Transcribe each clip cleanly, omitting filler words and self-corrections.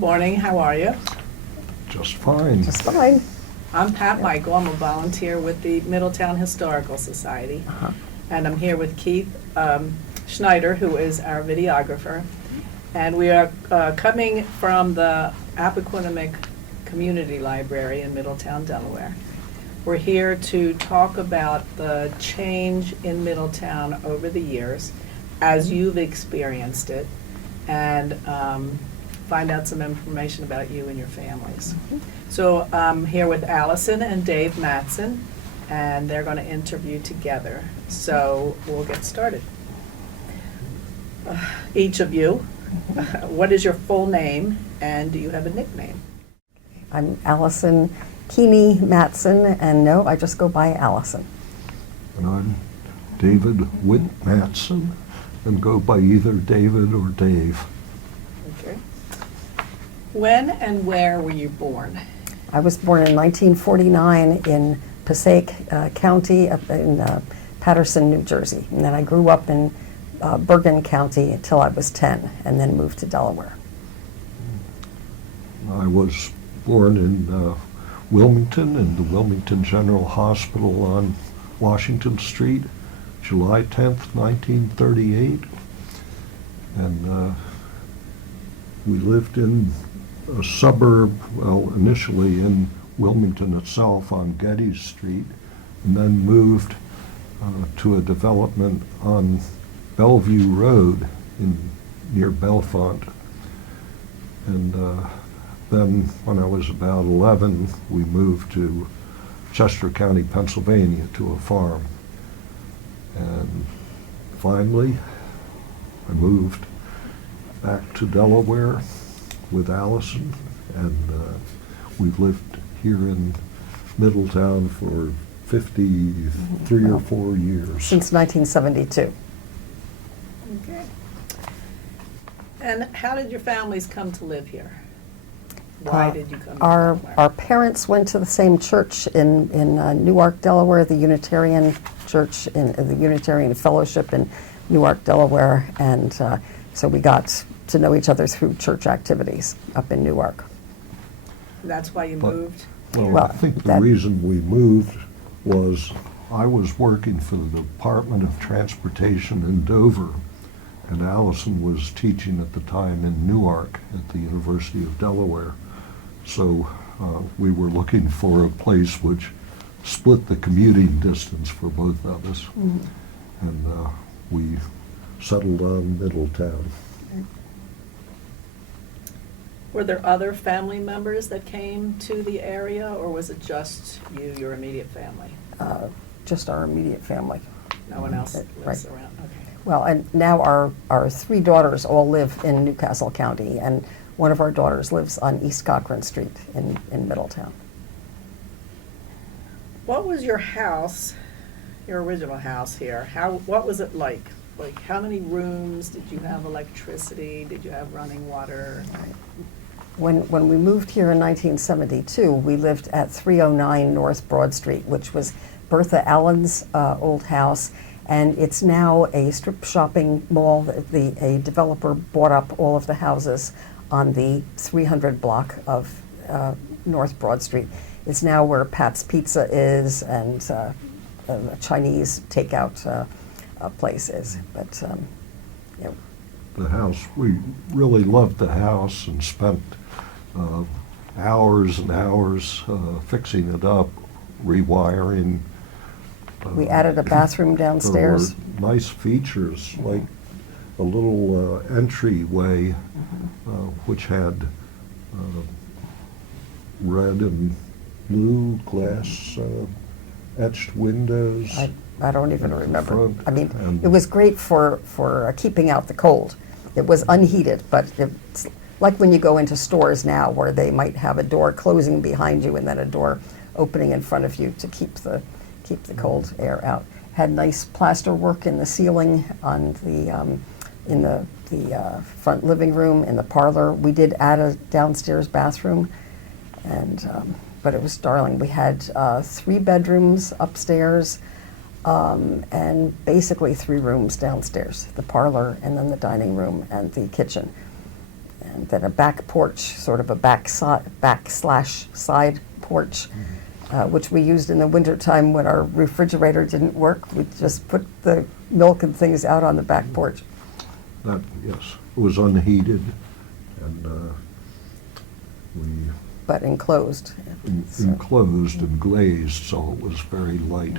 Good morning, how are you? Just fine. Just fine. I'm Pat Michael, I'm a volunteer with the Middletown Historical Society. And I'm here with Keith Schneider, who is our videographer. And we are coming from the Appoquinimink Community Library in Middletown, Delaware. We're here to talk about the change in Middletown over the years as you've experienced it, and find out some information about you and your families. So I'm here with Alison and Dave Matsen, and they're going to interview together. So we'll get started. Each of you, what is your full name, and do you have a nickname? I'm Alison Keeney Matsen, and no, I just go by Alison. And I'm David Witt Matsen, and go by either David or Dave. Okay. When and where were you born? I was born in 1949 in Passaic County up in Paterson, New Jersey. And then I grew up in Bergen County until I was 10, and then moved to Delaware. I was born in Wilmington, in the Wilmington General Hospital on Washington Street, July 10th, 1938. And we lived in a suburb, well, initially in Wilmington itself on Gettys Street, and then moved to a development on Bellevue Road near Bellefonte. And then when I was about 11, we moved to Chester County, Pennsylvania, to a farm. And finally, I moved back to Delaware with Alison, and we've lived here in Middletown for 53 or 4 years. Since 1972. Okay. And how did your families come to live here? Why did you come to Delaware? Our parents went to the same church in Newark, Delaware, the Unitarian Church, in the Unitarian Fellowship in Newark, Delaware, and so we got to know each other through church activities up in Newark. That's why you moved? Well, I think the reason we moved was I was working for the Department of Transportation in Dover, and Alison was teaching at the time in Newark at the University of Delaware. So we were looking for a place which split the commuting distance for both of us. And we settled on Middletown. Were there other family members that came to the area, or was it just you, your immediate family? Just our immediate family. No one else lives Right. around? Okay. Well, and now our three daughters all live in Newcastle County, and one of our daughters lives on East Cochran Street in Middletown. What was your house, your original house here? What was it like? Like, how many rooms? Did you have electricity? Did you have running water? When we moved here in 1972, we lived at 309 North Broad Street, which was Bertha Allen's old house, and it's now a strip shopping mall. A developer bought up all of the houses on the 300 block of North Broad Street. It's now where Pat's Pizza is, and a Chinese takeout place is. But yeah. The house, we really loved the house and spent hours and hours fixing it up, rewiring. We added a bathroom downstairs. There were nice features, like a little entryway which had red and blue glass etched windows. I don't even remember. front, I mean, and- it was great for keeping out the cold. It was unheated, but it's like when you go into stores now where they might have a door closing behind you and then a door opening in front of you to keep the cold air out. Had nice plaster work in the ceiling on in the front living room, in the parlor. We did add a downstairs bathroom, and but it was darling. We had 3 bedrooms upstairs, and basically 3 rooms downstairs, the parlor and then the dining room and the kitchen. And then a back porch, sort of a backslash side porch, which we used in the wintertime when our refrigerator didn't work. We just put the milk and things out on the back porch. That, yes, it was unheated, and we But enclosed. enclosed and glazed, so it was very light.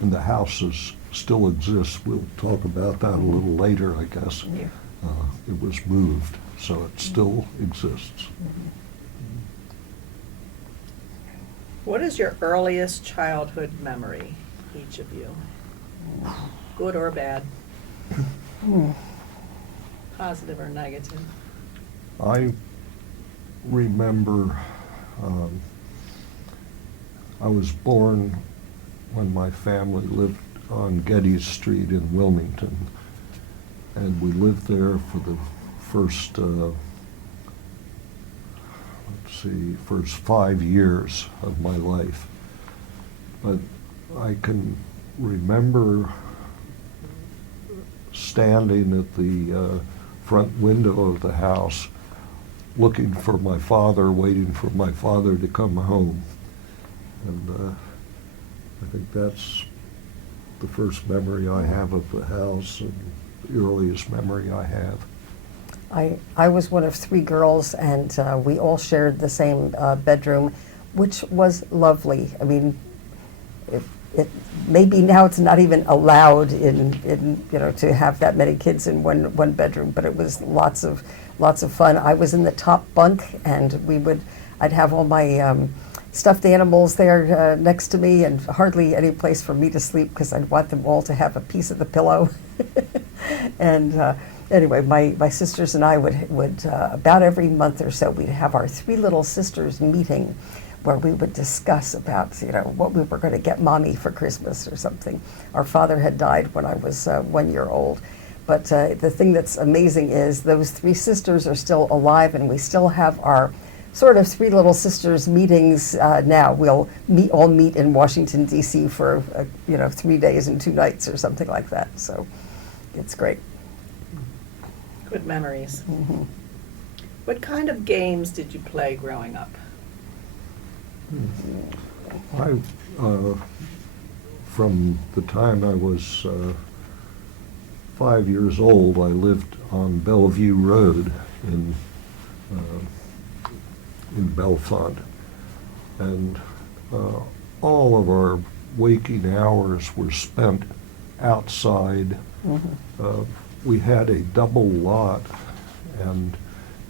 And the houses still exist. We'll talk about that a little later, I guess. Yeah. It was moved, so it still exists. What is your earliest childhood memory, each of you? Good or bad? Positive or negative? I remember I was born when my family lived on Geddes Street in Wilmington, and we lived there for the first, first 5 years of my life. But I can remember standing at the front window of the house looking for my father, waiting for my father to come home. And I think that's the first memory I have of the house and the earliest memory I have. I was one of 3 girls, and we all shared the same bedroom, which was lovely. I mean, maybe now it's not even allowed in to have that many kids in one bedroom, but it was lots of fun. I was in the top bunk, and I'd have all my stuffed animals there next to me, and hardly any place for me to sleep because I'd want them all to have a piece of the pillow. And anyway, my sisters and I would about every month or so, we'd have our 3 little sisters meeting, where we would discuss about, what we were going to get mommy for Christmas or something. Our father had died when I was 1 year old. But the thing that's amazing is those 3 sisters are still alive, and we still have our sort of 3 little sisters meetings now. We'll all meet in Washington, D.C. for, 3 days and 2 nights or something like that. So it's great. Good memories. Mm-hmm. What kind of games did you play growing up? I, from the time I was 5 years old, I lived on Bellevue Road in Bellefonte, and all of our waking hours were spent outside. Mm-hmm. We had a double lot, and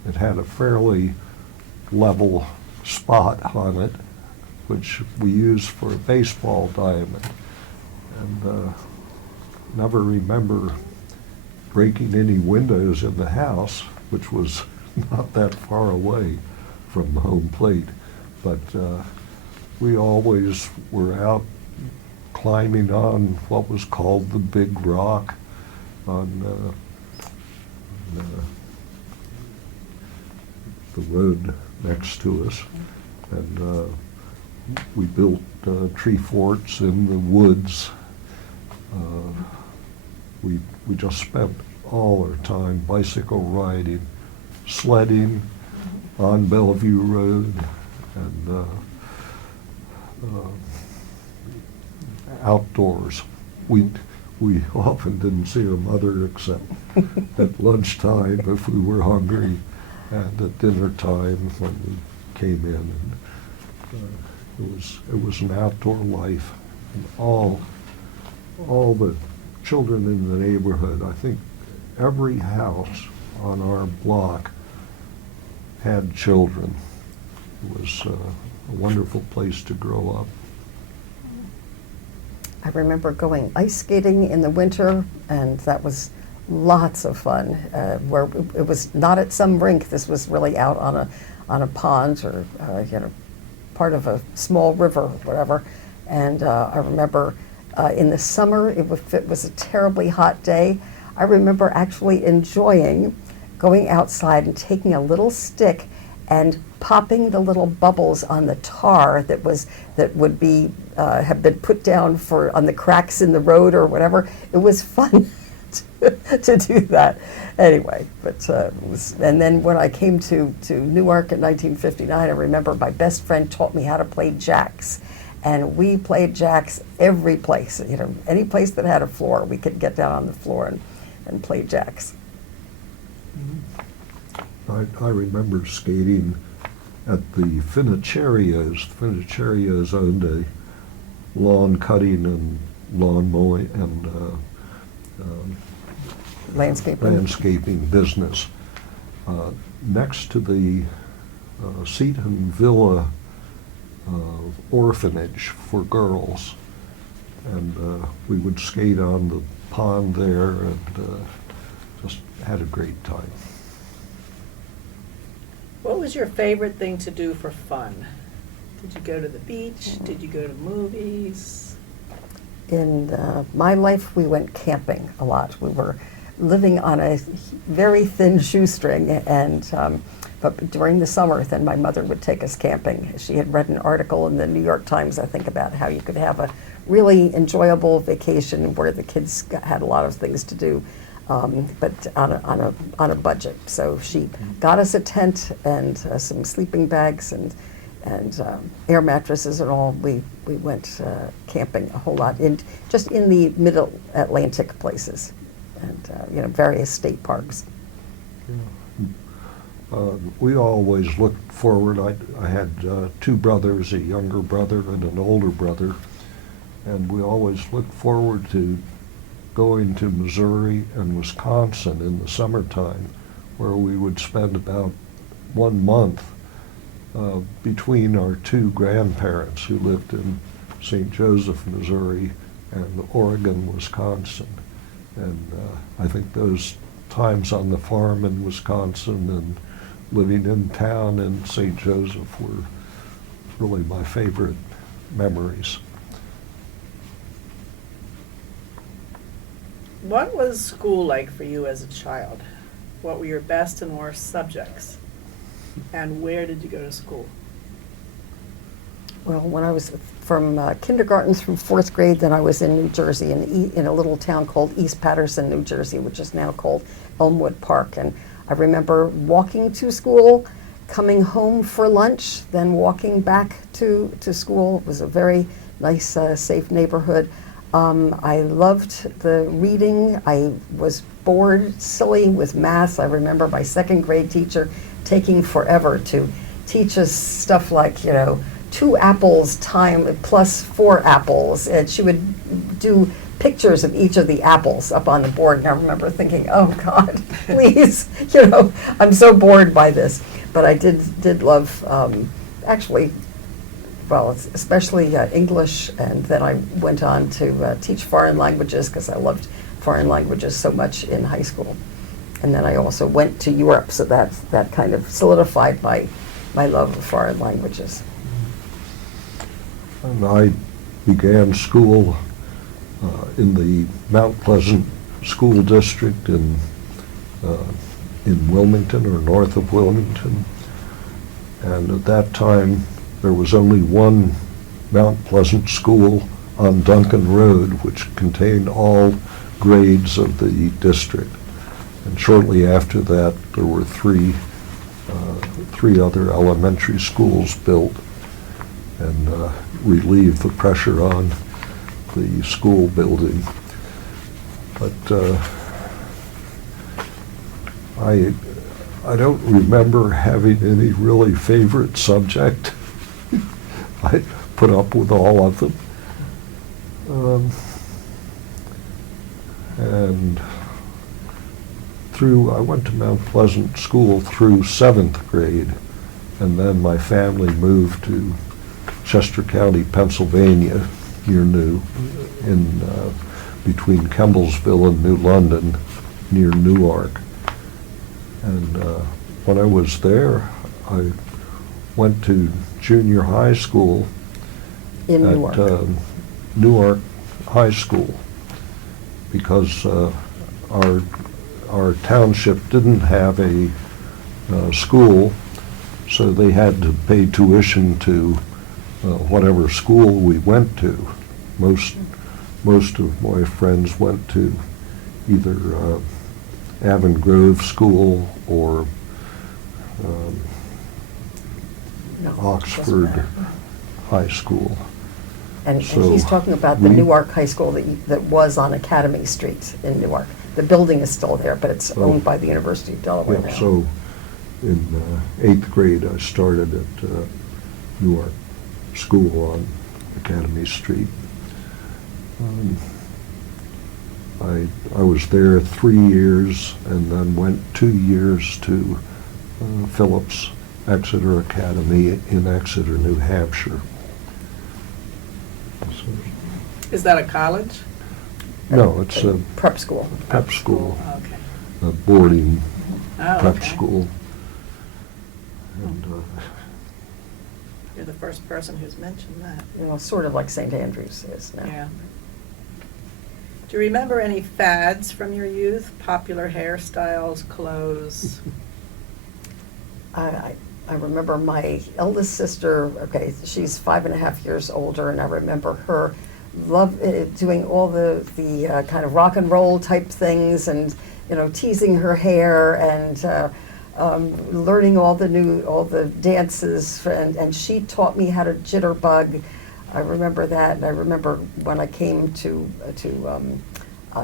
it had a fairly level spot on it, which we used for a baseball diamond. And never remember breaking any windows in the house, which was not that far away from home plate. But we always were out climbing on what was called the Big Rock on the road next to us. And we built tree forts in the woods. We just spent all our time bicycle riding, sledding on Bellevue Road, and outdoors. We often didn't see our mother except at lunchtime if we were hungry, and at dinner time when we came in. And it was an outdoor life. And all the children in the neighborhood, I think every house on our block had children. It was a wonderful place to grow up. I remember going ice skating in the winter, and that was lots of fun. Where it was not at some rink. This was really out on a pond or part of a small river, or whatever. And I remember in the summer, if it was a terribly hot day, I remember actually enjoying going outside and taking a little stick and popping the little bubbles on the tar that would be have been put down on the cracks in the road or whatever. It was fun. to do that. Anyway, but and then when I came to Newark in 1959, I remember my best friend taught me how to play jacks. And we played jacks every place, any place that had a floor, we could get down on the floor and play jacks. I remember skating at the Finicerios. Finicerios owned a lawn cutting and lawn mowing and landscaping business. Next to the Seton Villa orphanage for girls, and we would skate on the pond there and just had a great time. What was your favorite thing to do for fun? Did you go to the beach? Did you go to movies? In my life, we went camping a lot. We were living on a very thin shoestring, and but during the summer, then my mother would take us camping. She had read an article in the New York Times, I think, about how you could have a really enjoyable vacation where the kids had a lot of things to do, but on a budget. So she got us a tent and some sleeping bags and air mattresses and all. We went camping a whole lot just in the middle Atlantic places, and various state parks. We always looked forward. I had two brothers, a younger brother and an older brother, and we always looked forward to going to Missouri and Wisconsin in the summertime, where we would spend about 1 month between our two grandparents who lived in St. Joseph, Missouri, and Oregon, Wisconsin. And I think those times on the farm in Wisconsin and living in town in St. Joseph were really my favorite memories. What was school like for you as a child? What were your best and worst subjects? And where did you go to school? Well, when I was from kindergarten through 4th grade, then I was in New Jersey, in a little town called East Patterson, New Jersey, which is now called Elmwood Park. And I remember walking to school, coming home for lunch, then walking back to school. It was a very nice, safe neighborhood. I loved the reading. I was bored, silly with math. I remember my 2nd grade teacher taking forever to teach us stuff like, 2 apples plus 4 apples. And she would do pictures of each of the apples up on the board. And I remember thinking, oh God, please, I'm so bored by this. But I did love, actually, well, especially English, and then I went on to teach foreign languages because I loved foreign languages so much in high school. And then I also went to Europe, so that kind of solidified my love of foreign languages. And I began school in the Mount Pleasant School District in Wilmington, or north of Wilmington. And at that time, there was only one Mount Pleasant school on Duncan Road, which contained all grades of the district. And shortly after that, there were three other elementary schools built, and relieved the pressure on the school building. But I don't remember having any really favorite subject. I put up with all of them. And I went to Mount Pleasant School through 7th grade, and then my family moved to Chester County, Pennsylvania, between Kemblesville and New London, near Newark. And when I was there, I went to junior high school in at Newark. Newark High School, because our township didn't have a school, so they had to pay tuition to whatever school we went to. Most of my friends went to either Avon Grove School or No, doesn't Oxford matter. High School. And So he's talking about the we- Newark High School that was on Academy Street in Newark. The building is still there, but it's Oh. owned by the University of Delaware Yeah, now. so in 8th grade, I started at Newark School on Academy Street. I was there 3 years and then went 2 years to Phillips Exeter Academy in Exeter, New Hampshire. So, Is that a college? no, it's a Prep school. prep school, Okay. a boarding Oh, prep okay. school. And You're the first person who's mentioned that. You know, sort of like St. Andrews is now. Yeah. Do you remember any fads from your youth? Popular hairstyles, clothes? I remember my eldest sister, okay, she's 5.5 years older, and I remember her doing all the kind of rock and roll type things, and, you know, teasing her hair and learning all the dances, and she taught me how to jitterbug. I remember that, and I remember when I came to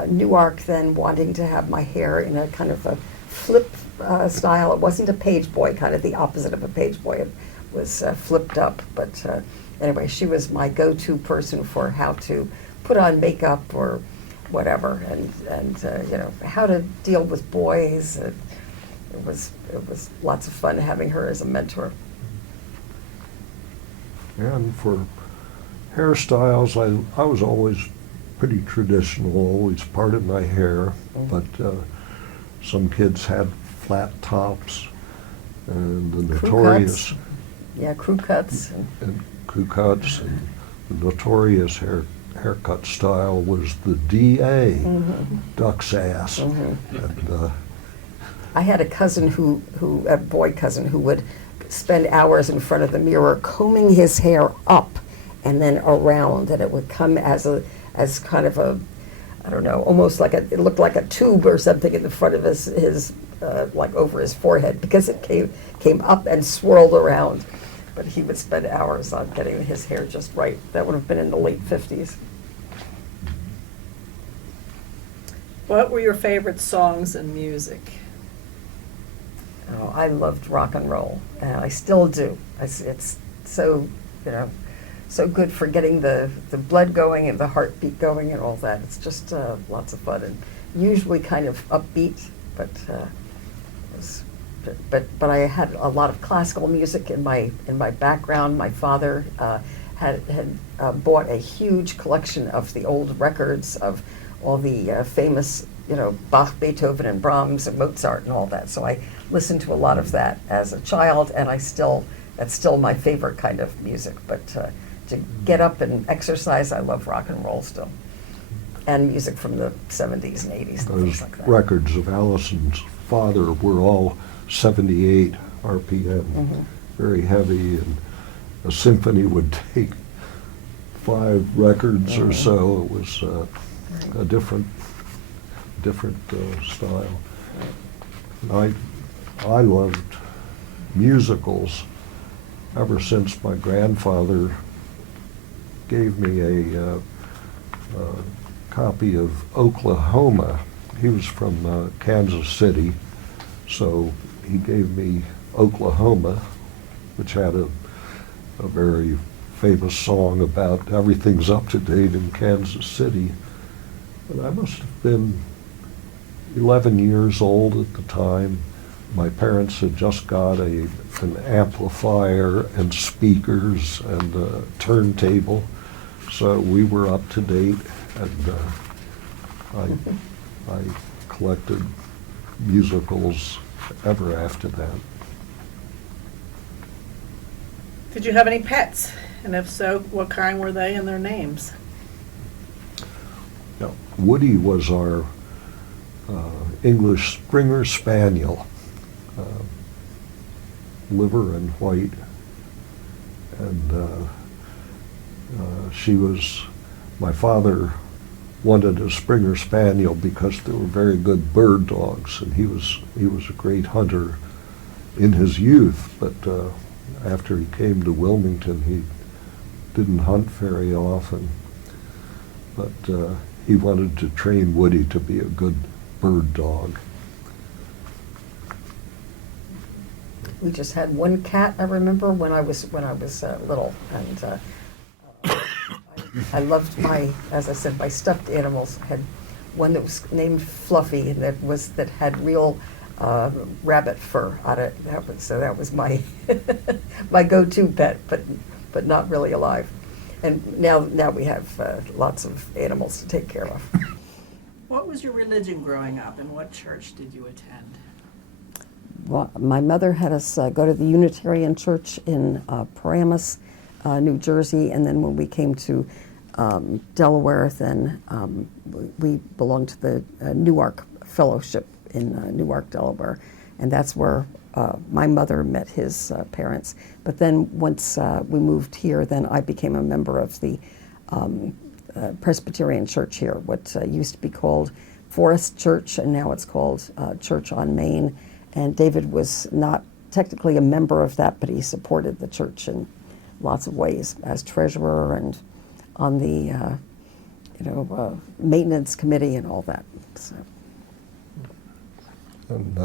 Newark, then wanting to have my hair in a kind of a flip style. It wasn't a page boy, kind of the opposite of a page boy. It was flipped up. But anyway, she was my go-to person for how to put on makeup or whatever, and you know, how to deal with boys. It was lots of fun having her as a mentor. And for hairstyles, I was always pretty traditional, always parted my hair, but some kids had flat tops, and the Crew notorious cuts. Yeah, crew cuts. and crew cuts, and the notorious haircut style was the DA, duck's ass. And, I had a cousin a boy cousin, who would spend hours in front of the mirror combing his hair up and then around, and it would come as kind of a, I don't know, almost like it looked like a tube or something in the front of his like over his forehead, because it came up and swirled around. But he would spend hours on getting his hair just right. That would have been in the late 50s. What were your favorite songs and music? Oh, I loved rock and roll, and I still do. It's so, you know, so good for getting the blood going and the heartbeat going and all that. It's just lots of fun, and usually kind of upbeat, but but I had a lot of classical music in my background. My father had bought a huge collection of the old records of all the famous, you know, Bach, Beethoven, and Brahms, and Mozart, and all that. So I listened to a lot of that as a child, and that's still my favorite kind of music. But to get up and exercise, I love rock and roll still, and music from the 70s and 80s and those things like that. records of Alison's father were all 78 RPM, very heavy, and a symphony would take 5 records or so. It was a different style. I loved musicals ever since my grandfather gave me a copy of Oklahoma. He was from Kansas City, so he gave me Oklahoma, which had a very famous song about everything's up to date in Kansas City. And I must have been 11 years old at the time. My parents had just got an amplifier and speakers and a turntable, so we were up to date, and I collected musicals ever after that. Did you have any pets? And if so, what kind were they and their names? Now, Woody was our English Springer Spaniel, liver and white, and she was, my father wanted a Springer Spaniel because they were very good bird dogs, and he was a great hunter in his youth, but after he came to Wilmington, he didn't hunt very often. But he wanted to train Woody to be a good bird dog. We just had one cat, I remember, when I was little, and I loved as I said, my stuffed animals. Had one that was named Fluffy, and that had real rabbit fur on it. That was my my go-to pet, but not really alive. And now we have lots of animals to take care of. What was your religion growing up, and what church did you attend? Well, my mother had us go to the Unitarian Church in Paramus, New Jersey, and then when we came to Delaware, then we belonged to the Newark Fellowship in Newark, Delaware, and that's where my mother met his parents. But then once we moved here, then I became a member of the Presbyterian Church here, what used to be called Forest Church, and now it's called Church on Main. And David was not technically a member of that, but he supported the church in lots of ways as treasurer and on the maintenance committee and all that. So. And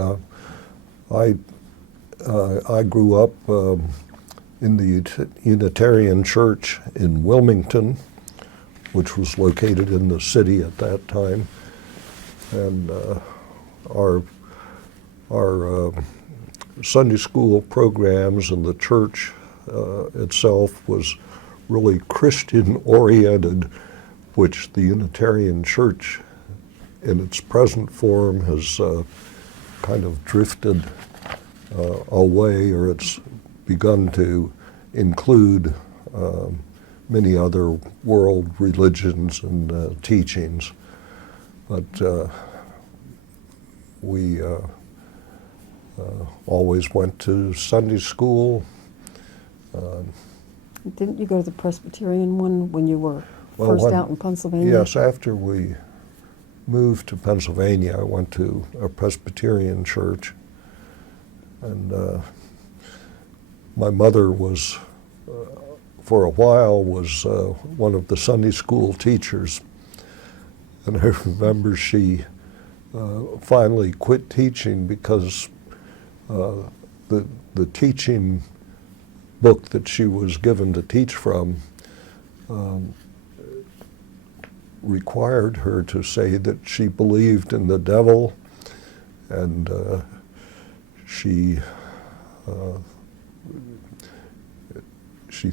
I grew up in the Unitarian Church in Wilmington, which was located in the city at that time, and our Sunday school programs and the church itself was really Christian-oriented, which the Unitarian Church in its present form has kind of drifted away, or it's begun to include many other world religions and teachings. But we always went to Sunday school. Didn't you go to the Presbyterian one when you were first out in Pennsylvania? Yes, after we moved to Pennsylvania, I went to a Presbyterian church. And my mother was, for a while, was one of the Sunday school teachers. And I remember she finally quit teaching because the teaching book that she was given to teach from required her to say that she believed in the devil, and she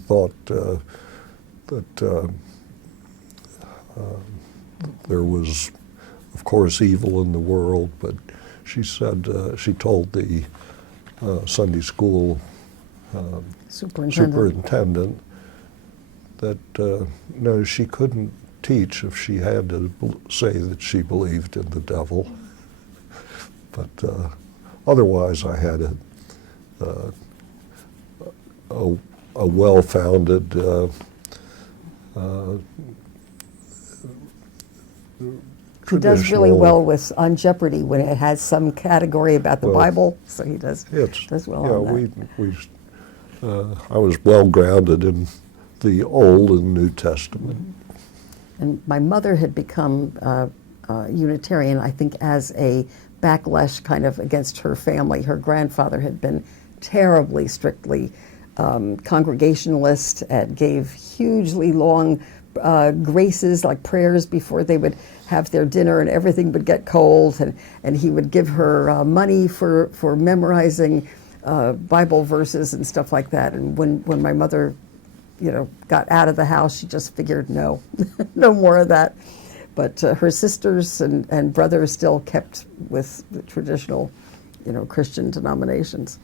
thought that there was, of course, evil in the world, but she said, she told the Sunday school superintendent that no, she couldn't teach if she had to say that she believed in the devil. But otherwise, I had a well-founded he does really well on Jeopardy when it has some category about the Bible, so he does well on that. I was well-grounded in the Old and New Testament. Mm-hmm. And my mother had become Unitarian, I think, as a backlash kind of against her family. Her grandfather had been terribly, strictly Congregationalist and gave hugely long graces, like prayers, before they would have their dinner, and everything would get cold, and he would give her money for memorizing Bible verses and stuff like that. And when my mother, got out of the house, she just figured no, no more of that. But her sisters and brothers still kept with the traditional, Christian denominations.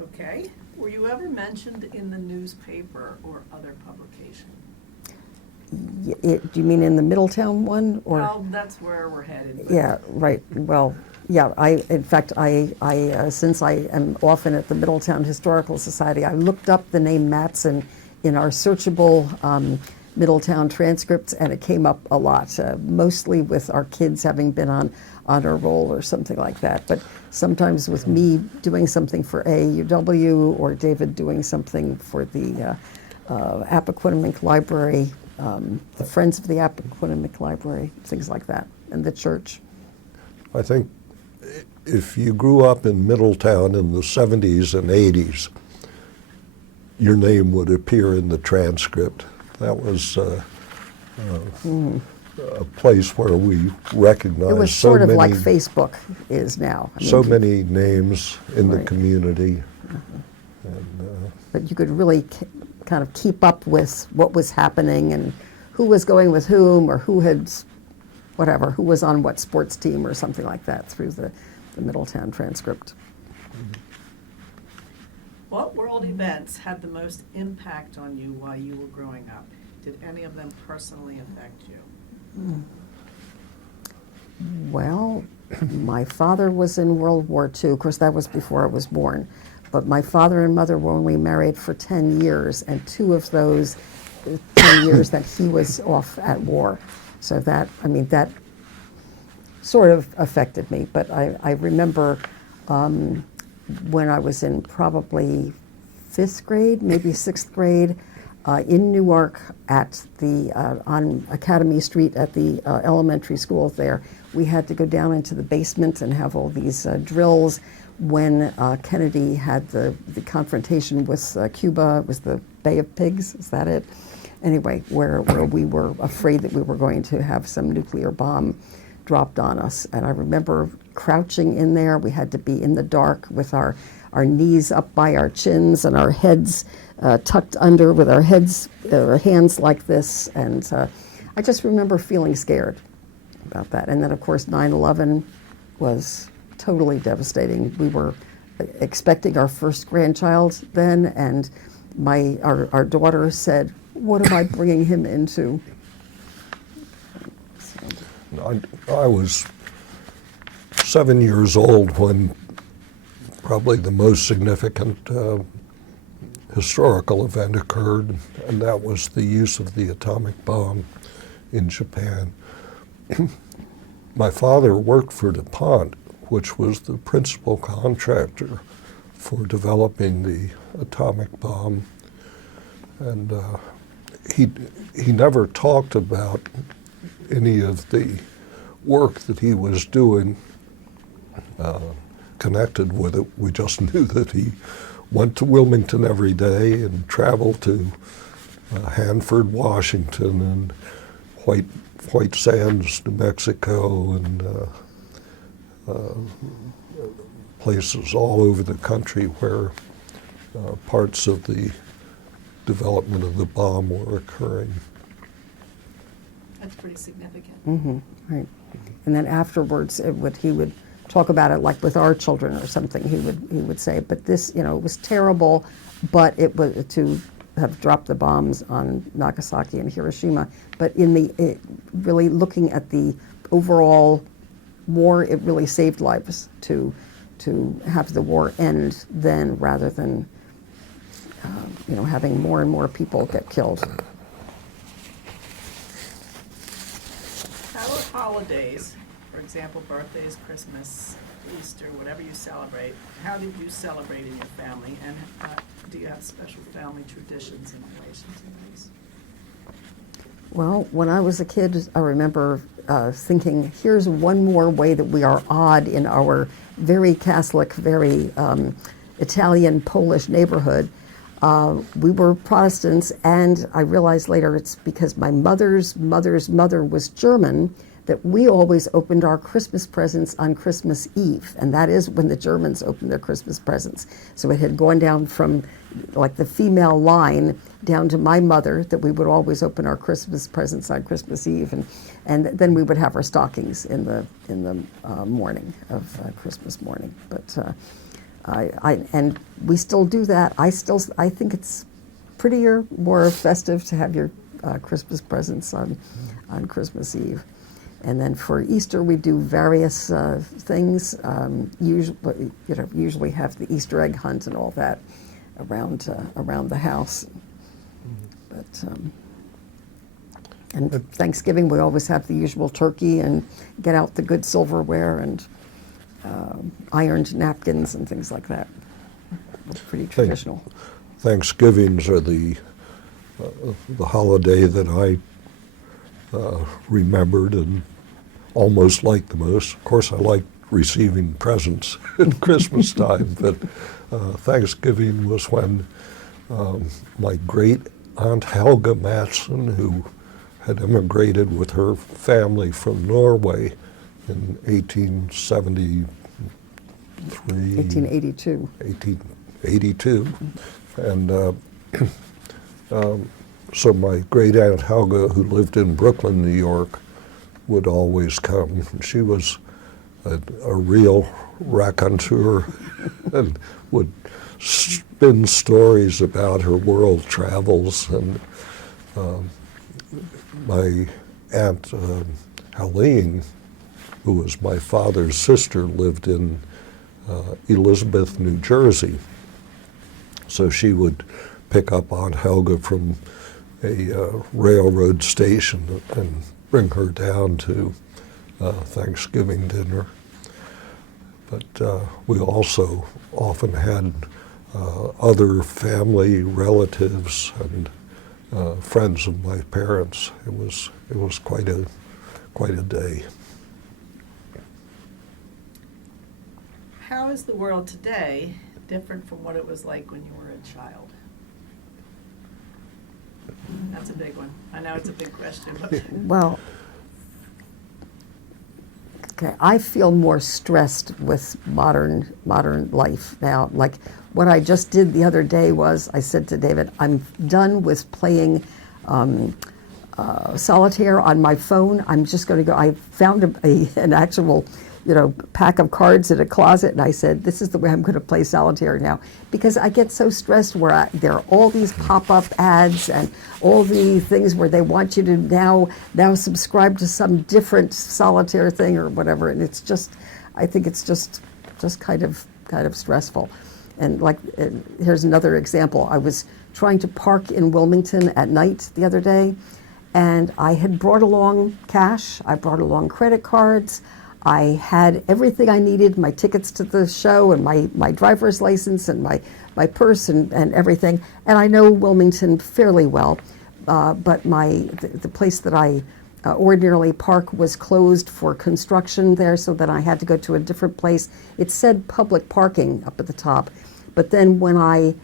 Okay. Were you ever mentioned in the newspaper or other publication? Do you mean in the Middletown one, or? Well, that's where we're headed. Yeah, right. Well, yeah. In fact, since I am often at the Middletown Historical Society, I looked up the name Matsen in our searchable Middletown transcripts, and it came up a lot, mostly with our kids having been on honor roll or something like that. But sometimes with me doing something for AUW or David doing something for the Appoquinimink Library, the Friends of the Appoquinimink Library, things like that, and the church. I think if you grew up in Middletown in the 70s and 80s, your name would appear in the transcript. That was a place where we recognized It was so sort of many, like Facebook is now. I mean, so many names in the Right. community. but you could really kind of keep up with what was happening and who was going with whom, or who had, whatever, who was on what sports team or something like that through the Middletown transcript. What world events had the most impact on you while you were growing up? Did any of them personally affect you? Well, my father was in World War II. Of course, that was before I was born. But my father and mother were only married for 10 years, and 2 of those 10 years that he was off at war. So that, I mean, that sort of affected me. But I remember when I was in probably 5th grade, maybe 6th grade, in Newark at the on Academy Street at the elementary school there, we had to go down into the basement and have all these drills when Kennedy had the confrontation with Cuba. It was the Bay of Pigs, is that it? Anyway, where we were afraid that we were going to have some nuclear bomb dropped on us. And I remember crouching in there. We had to be in the dark with our knees up by our chins and our heads tucked under with our hands like this. And I just remember feeling scared about that. And then, of course, 9/11 was totally devastating. We were expecting our first grandchild then, and our daughter said, "What am I bringing him into?" I was 7 years old when probably the most significant historical event occurred, and that was the use of the atomic bomb in Japan. My father worked for DuPont, which was the principal contractor for developing the atomic bomb, and he never talked about any of the work that he was doing connected with it. We just knew that he went to Wilmington every day and traveled to Hanford, Washington, and White Sands, New Mexico, and places all over the country where parts of the development of the bomb were occurring. That's pretty significant. Mm-hmm, right. And then afterwards, he would talk about it like with our children or something. He would say, "But this, it was terrible, but it was to have dropped the bombs on Nagasaki and Hiroshima. But really looking at the overall war, it really saved lives to have the war end then, rather than having more and more people get killed." How are holidays, for example, birthdays, Christmas, Easter, whatever you celebrate, how did you celebrate in your family, and do you have special family traditions in relation to these? Well, when I was a kid, I remember thinking, here's one more way that we are odd in our very Catholic, very Italian, Polish neighborhood. We were Protestants, and I realized later it's because my mother's mother's mother was German that we always opened our Christmas presents on Christmas Eve, and that is when the Germans opened their Christmas presents. So it had gone down from like the female line down to my mother that we would always open our Christmas presents on Christmas Eve, and then we would have our stockings in the morning of Christmas morning. But and we still do that. I think it's prettier, more festive to have your Christmas presents on Christmas Eve. And then for Easter, we do various things. Usually have the Easter egg hunt and all that. around the house. But And Thanksgiving, we always have the usual turkey and get out the good silverware and ironed napkins and things like that. Pretty traditional. Thanksgivings are the holiday that I remembered and almost liked the most. Of course, I like receiving presents at Christmas time, but Thanksgiving was when my great aunt Helga Matsen, who had immigrated with her family from Norway in 1873. 1882. 1882. And so my great aunt Helga, who lived in Brooklyn, New York, would always come. She was a real raconteur and would spin stories about her world travels. And my aunt Helene, who was my father's sister, lived in Elizabeth, New Jersey. So she would pick up Aunt Helga from a railroad station and bring her down to Thanksgiving dinner. But we also often had other family relatives and friends of my parents. It was quite a day. How is the world today different from what it was like when you were a child? That's a big one. I know it's a big question, but Well, okay, I feel more stressed with modern life now. Like what I just did the other day was I said to David, I'm done with playing solitaire on my phone. I'm just going to go. I found an actual, pack of cards in a closet, and I said, this is the way I'm going to play solitaire now, because I get so stressed where there are all these pop-up ads and all the things where they want you to now subscribe to some different solitaire thing or whatever, and it's just, I think it's just kind of stressful. And here's another example. I was trying to park in Wilmington at night the other day, and I had brought along cash. I brought along credit cards. I had everything I needed, my tickets to the show and my driver's license and my purse and everything. And I know Wilmington fairly well, but the place that I ordinarily park was closed for construction there, so that I had to go to a different place. It said public parking up at the top, but then when I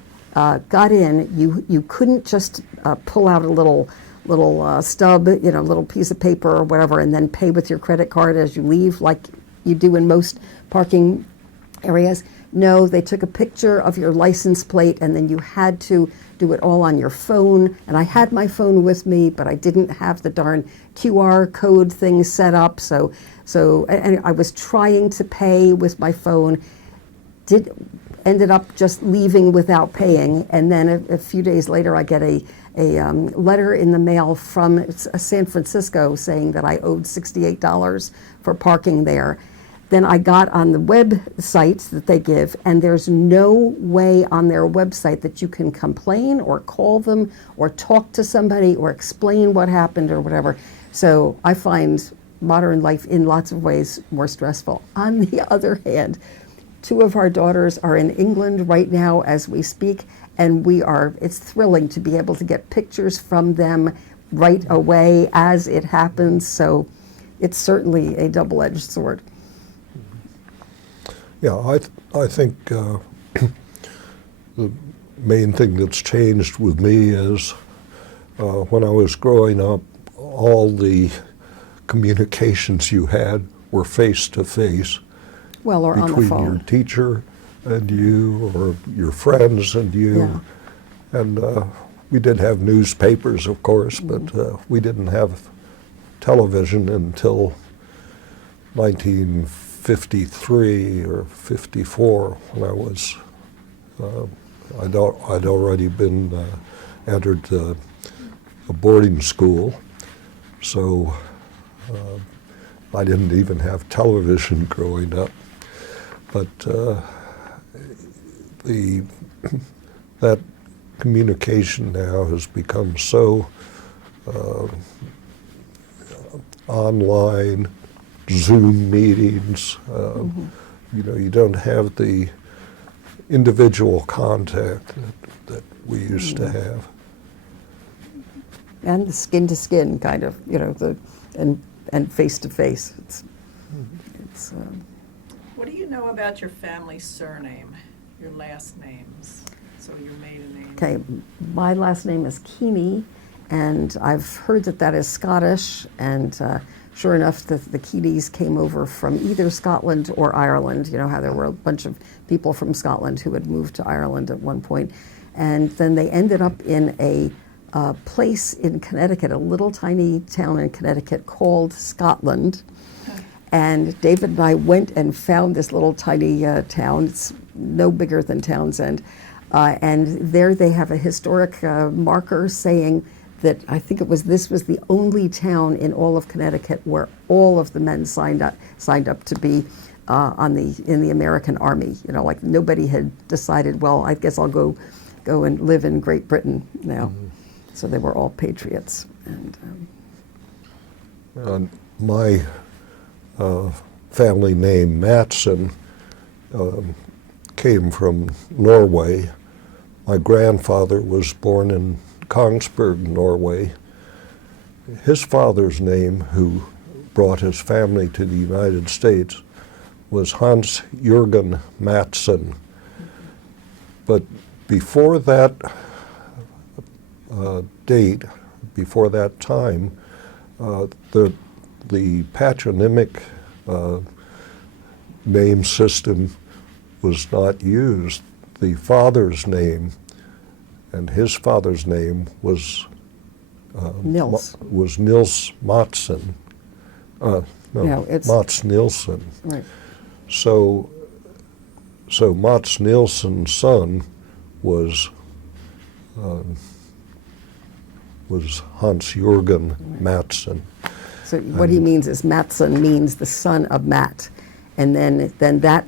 got in, you couldn't just pull out a little stub, little piece of paper or whatever, and then pay with your credit card as you leave, like you do in most parking areas. No, they took a picture of your license plate, and then you had to do it all on your phone. And I had my phone with me, but I didn't have the darn QR code thing set up. So and I was trying to pay with my phone. Ended up just leaving without paying, and then a few days later I get a letter in the mail from San Francisco saying that I owed $68 for parking there. Then I got on the website that they give, and there's no way on their website that you can complain or call them or talk to somebody or explain what happened or whatever. So I find modern life in lots of ways more stressful. On the other hand, 2 of our daughters are in England right now as we speak, and it's thrilling to be able to get pictures from them right away as it happens. So it's certainly a double-edged sword. Yeah, I think the main thing that's changed with me is when I was growing up, all the communications you had were face-to-face. Well, or on the between phone. your teacher and you, or your friends and you. Yeah. And we did have newspapers, of course, but we didn't have television until 1953 or 54, when I was, I'd already been entered a boarding school, so I didn't even have television growing up. But that communication now has become so online Zoom meetings. You don't have the individual contact that we used to have. And the skin to skin kind of, and face to face. What do you know about your family surname, your last names, so your maiden name? Okay, my last name is Keeney, and I've heard that that is Scottish, and sure enough, the Keeneys came over from either Scotland or Ireland. You know how there were a bunch of people from Scotland who had moved to Ireland at one point, and then they ended up in a place in Connecticut, a little tiny town in Connecticut called Scotland. And David and I went and found this little tiny town. It's no bigger than Townsend. And there they have a historic marker saying that I think this was the only town in all of Connecticut where all of the men signed up to be in the American Army. Like nobody had decided, well, I guess I'll go and live in Great Britain now. Mm-hmm. So they were all patriots. And my family name, Matsen, came from Norway. My grandfather was born in Kongsberg, Norway. His father's name, who brought his family to the United States, was Hans Jürgen Matsen. But before that date, before that time, the patronymic name system was not used. The father's name and his father's name was Nils. Was Nils Matsen. Mats Nilsson. Right. So Mats Nilsson's son was Hans Jürgen Matsen. So what he means is Matsen means the son of Matt, and then that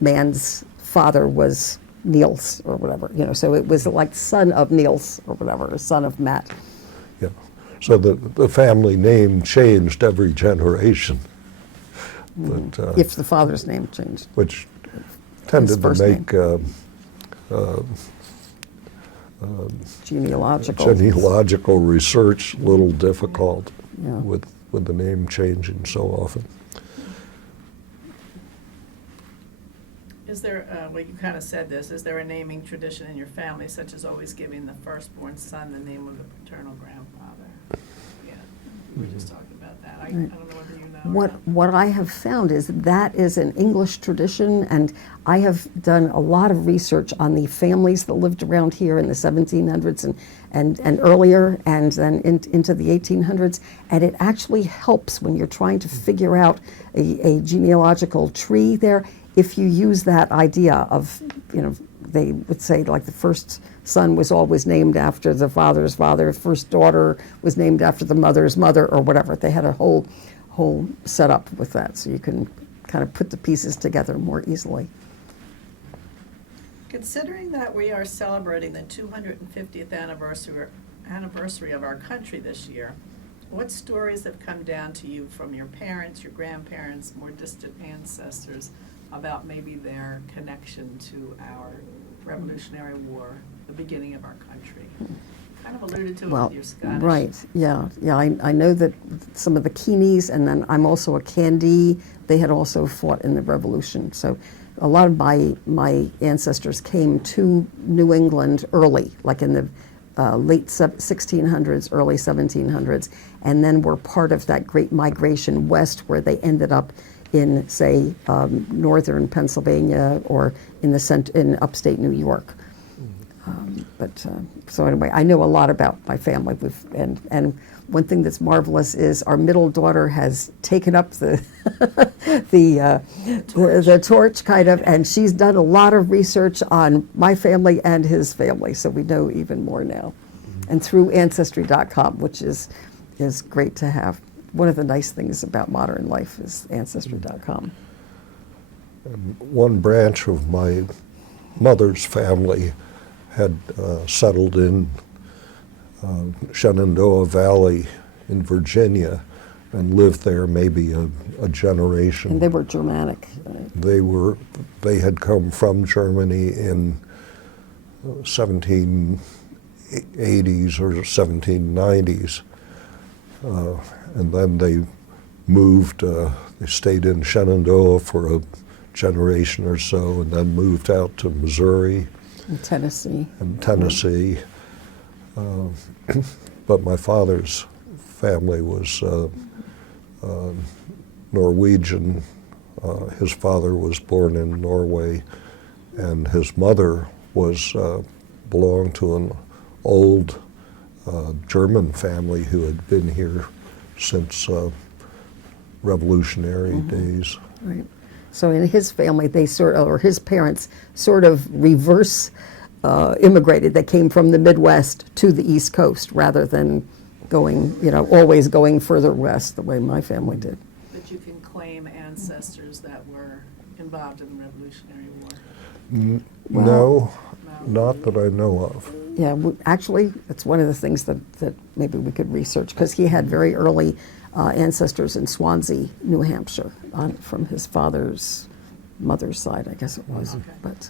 man's father was Niels or whatever. So it was like son of Niels or whatever, or son of Matt. Yeah. So the family name changed every generation. But, if the father's name changed. Which tended to make genealogical research a little difficult with the name changing so often. Is there, well, you kind of said this, is there a naming tradition in your family, such as always giving the firstborn son the name of the paternal grandfather? Yeah, we were just talking about that. I don't know whether you know. What I have found is that is an English tradition, and I have done a lot of research on the families that lived around here in the 1700s and earlier, and then into the 1800s, and it actually helps when you're trying to figure out a genealogical tree there. If you use that idea of, they would say like the first son was always named after the father's father, first daughter was named after the mother's mother, or whatever. They had a whole setup with that, so you can kind of put the pieces together more easily. Considering that we are celebrating the 250th anniversary of our country this year, what stories have come down to you from your parents, your grandparents, more distant ancestors, about maybe their connection to our Revolutionary War, the beginning of our country? Kind of alluded to it with your Scottish. Right, yeah. I know that some of the Keeneys, and then I'm also a Candy, they had also fought in the Revolution. So a lot of my ancestors came to New England early, like in the late 1600s, early 1700s, and then were part of that great migration west where they ended up in, say, northern Pennsylvania or in upstate New York. So anyway, I know a lot about my family. And one thing that's marvelous is our middle daughter has taken up the torch kind of, and she's done a lot of research on my family and his family, so we know even more now. And through Ancestry.com, which is great to have. One of the nice things about modern life is Ancestry.com. And one branch of my mother's family had settled in Shenandoah Valley in Virginia, and lived there maybe a generation. And they were Germanic. Right? They had come from Germany in 1780s or 1790s, and then they moved. They stayed in Shenandoah for a generation or so, and then moved out to Missouri In Tennessee. and Tennessee. But my father's family was Norwegian. His father was born in Norway, and his mother was belonged to an old German family who had been here since Revolutionary days. Right. So in his family, his parents sort of reverse immigrated. They came from the Midwest to the East Coast rather than going, always going further west the way my family did. But you can claim ancestors that were involved in the Revolutionary War. No, not that I know of. Yeah, actually, it's one of the things that maybe we could research, because he had very early ancestors in Swansea, New Hampshire, from his mother's side, I guess it was. Okay. But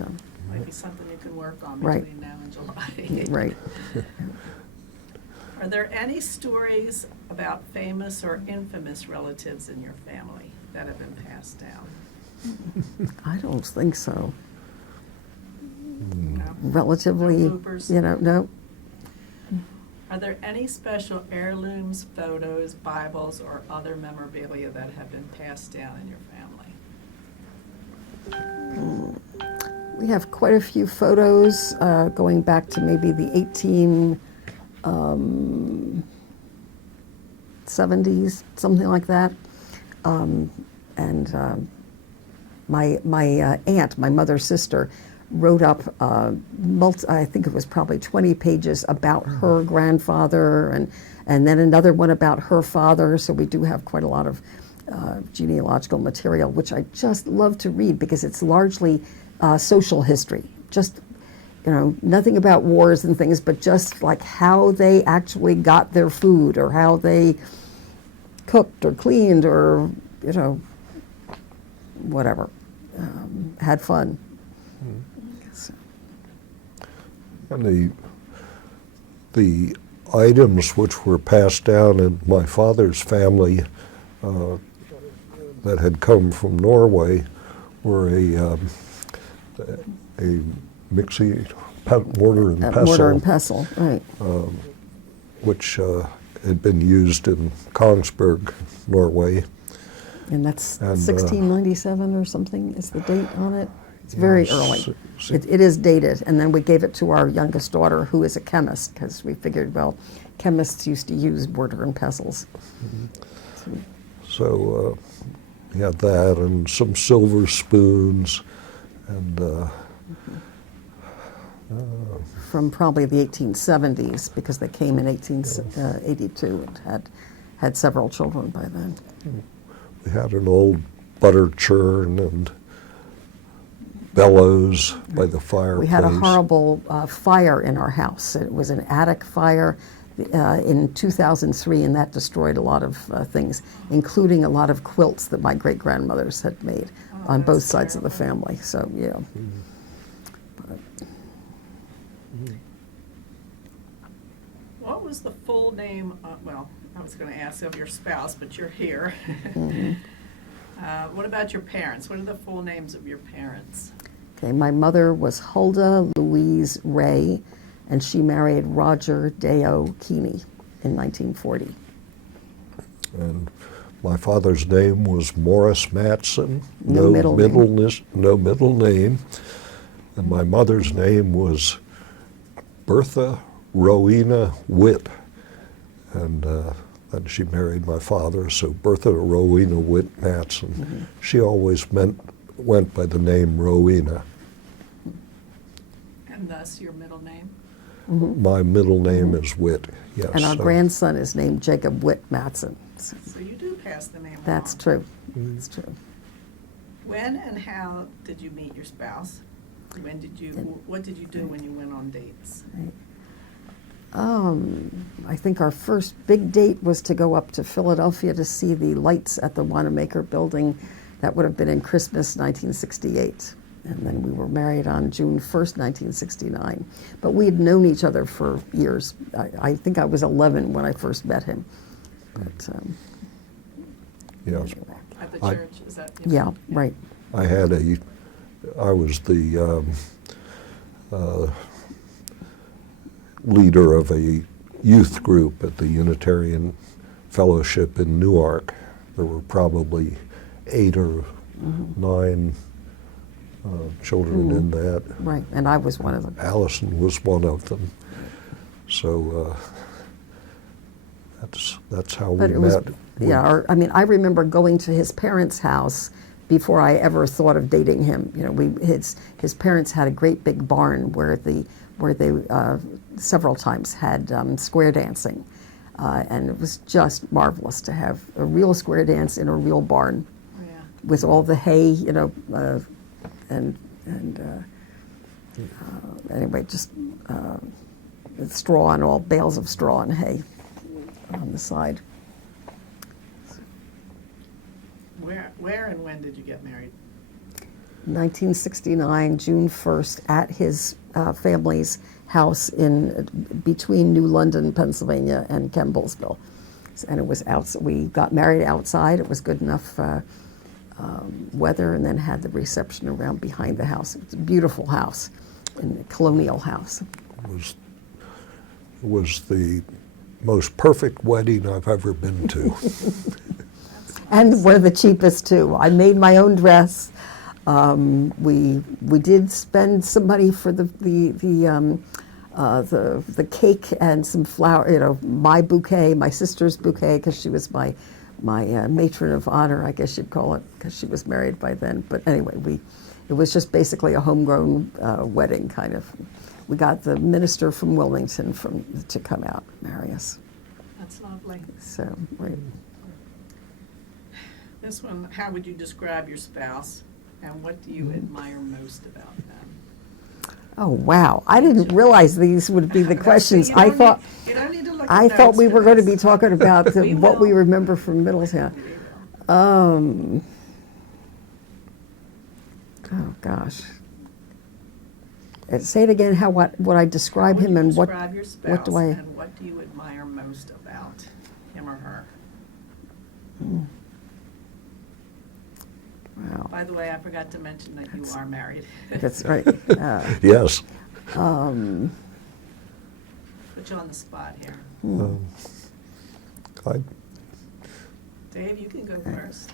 Might be something you can work on Right. between now and July. right. Are there any stories about famous or infamous relatives in your family that have been passed down? I don't think so. No? Relatively, No bloopers? no. Are there any special heirlooms, photos, Bibles, or other memorabilia that have been passed down in your family? We have quite a few photos going back to maybe the 1870s, something like that. My aunt, my mother's sister, wrote up, I think it was probably 20 pages about her grandfather, and then another one about her father. So we do have quite a lot of genealogical material, which I just love to read because it's largely social history. Just, nothing about wars and things, but just like how they actually got their food, or how they cooked or cleaned, or, whatever. Had fun. So. And the items which were passed down in my father's family that had come from Norway were a mixie, mortar and pestle. Mortar and pestle, right. Which had been used in Kongsberg, Norway. And that's And, 1697 or something is the date on it. It's very Yes, early. It is dated, and then we gave it to our youngest daughter, who is a chemist, because we figured, well, chemists used to use mortar and pestles. So we had that, and some silver spoons, and From probably the 1870s, because they came in 1882 and had several children by then. we had an old butter churn and bellows by the fireplace. We had a horrible fire in our house. It was an attic fire in 2003, and that destroyed a lot of things, including a lot of quilts that my great-grandmothers had made on both sides of the family. So, yeah. What was the full name, I was going to ask of your spouse, but you're here. What about your parents? What are the full names of your parents? Okay, my mother was Hulda Louise Ray, and she married Roger Deo Keeney in 1940. And my father's name was Morris Matsen. No middle name. No middle name. And my mother's name was Bertha Rowena Witt. And then she married my father, so Bertha Rowena Witt Matsen. Mm-hmm. She always went by the name Rowena. And thus your middle name? My middle name is Witt, yes. And our grandson is named Jacob Witt Matsen. So So you do pass the name that's along. true. That's true. When and how did you meet your spouse? What did you do when you went on dates? I think our first big date was to go up to Philadelphia to see the lights at the Wanamaker building. That would have been in Christmas 1968. And then we were married on June 1st, 1969. But we had known each other for years. I think I was 11 when I first met him. But, Yeah. At the I- church, is that? yeah, right. I was the leader of a youth group at the Unitarian Fellowship in Newark. There were probably 8 or 9 children in that. Right, and I was one of them. Alison was one of them. So that's how But we it was, met. I mean, I remember going to his parents' house before I ever thought of dating him. You know, his parents had a great big barn where they several times had square dancing, and it was just marvelous to have a real square dance in a real barn Yeah. with all the hay, you know, anyway, just straw and all bales of straw and hay on the side. Where and when did you get married? 1969, June 1st, at his family's house in between New London, Pennsylvania, and Campbellsville. And it was out. We got married outside. It was good enough weather, and then had the reception around behind the house. It's a beautiful house, a colonial house. It was the most perfect wedding I've ever been to. And we're the cheapest too. I made my own dress. We did spend some money for the cake and some flower. You know, my bouquet, my sister's bouquet, because she was my matron of honor, I guess you'd call it, because she was married by then. But anyway, it was just basically a homegrown wedding kind of. We got the minister from Wilmington to come out and marry us. That's lovely. So, right. This one, how would you describe your spouse, and what do you admire most about them? Oh wow! I didn't realize these would be the questions. You I don't thought. you don't need to look at I thought notes we for were going to this. be talking about We what we will. remember from Middletown. We will. Oh gosh. Say it again. What I describe How would him you and what describe your spouse, what do I? and what do you admire most about him or her? Wow, By the way, I forgot to mention that you are married. that's right. Yes. Put you on the spot here. I, Dave, you can go first.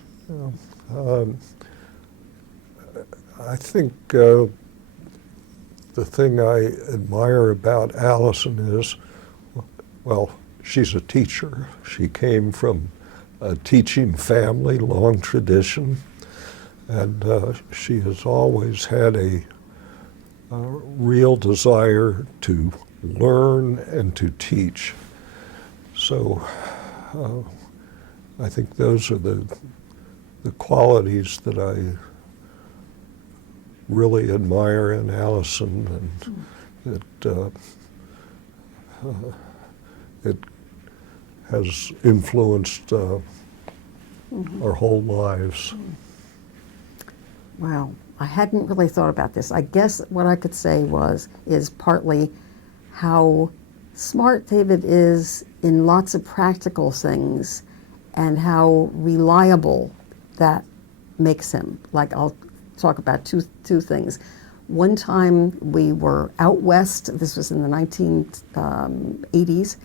I think the thing I admire about Alison is, well, she's a teacher. She came from a teaching family, long tradition, and she has always had a real desire to learn and to teach. So I think those are the qualities that I really admire in Alison, and it has influenced our whole lives. Wow, I hadn't really thought about this. I guess what I could say is partly how smart David is in lots of practical things, and how reliable that makes him. Like, I'll talk about two things. One time we were out west, this was in the 1980s,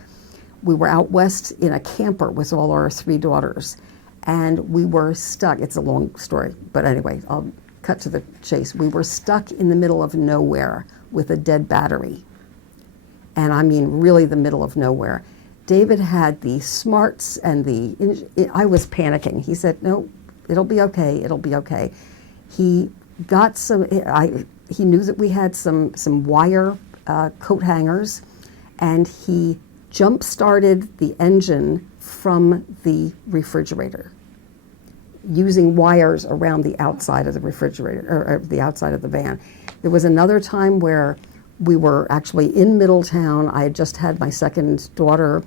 we were out west in a camper with all our 3 daughters, and we were stuck. It's a long story, but anyway, I'll cut to the chase. We were stuck in the middle of nowhere with a dead battery. And I mean really the middle of nowhere. David had the smarts and I was panicking. He said, no, it'll be okay, it'll be okay. He got he knew that we had some wire coat hangers, and he jump-started the engine from the refrigerator using wires around the outside of the refrigerator, or the outside of the van. There was another time where we were actually in Middletown. I had just had my second daughter,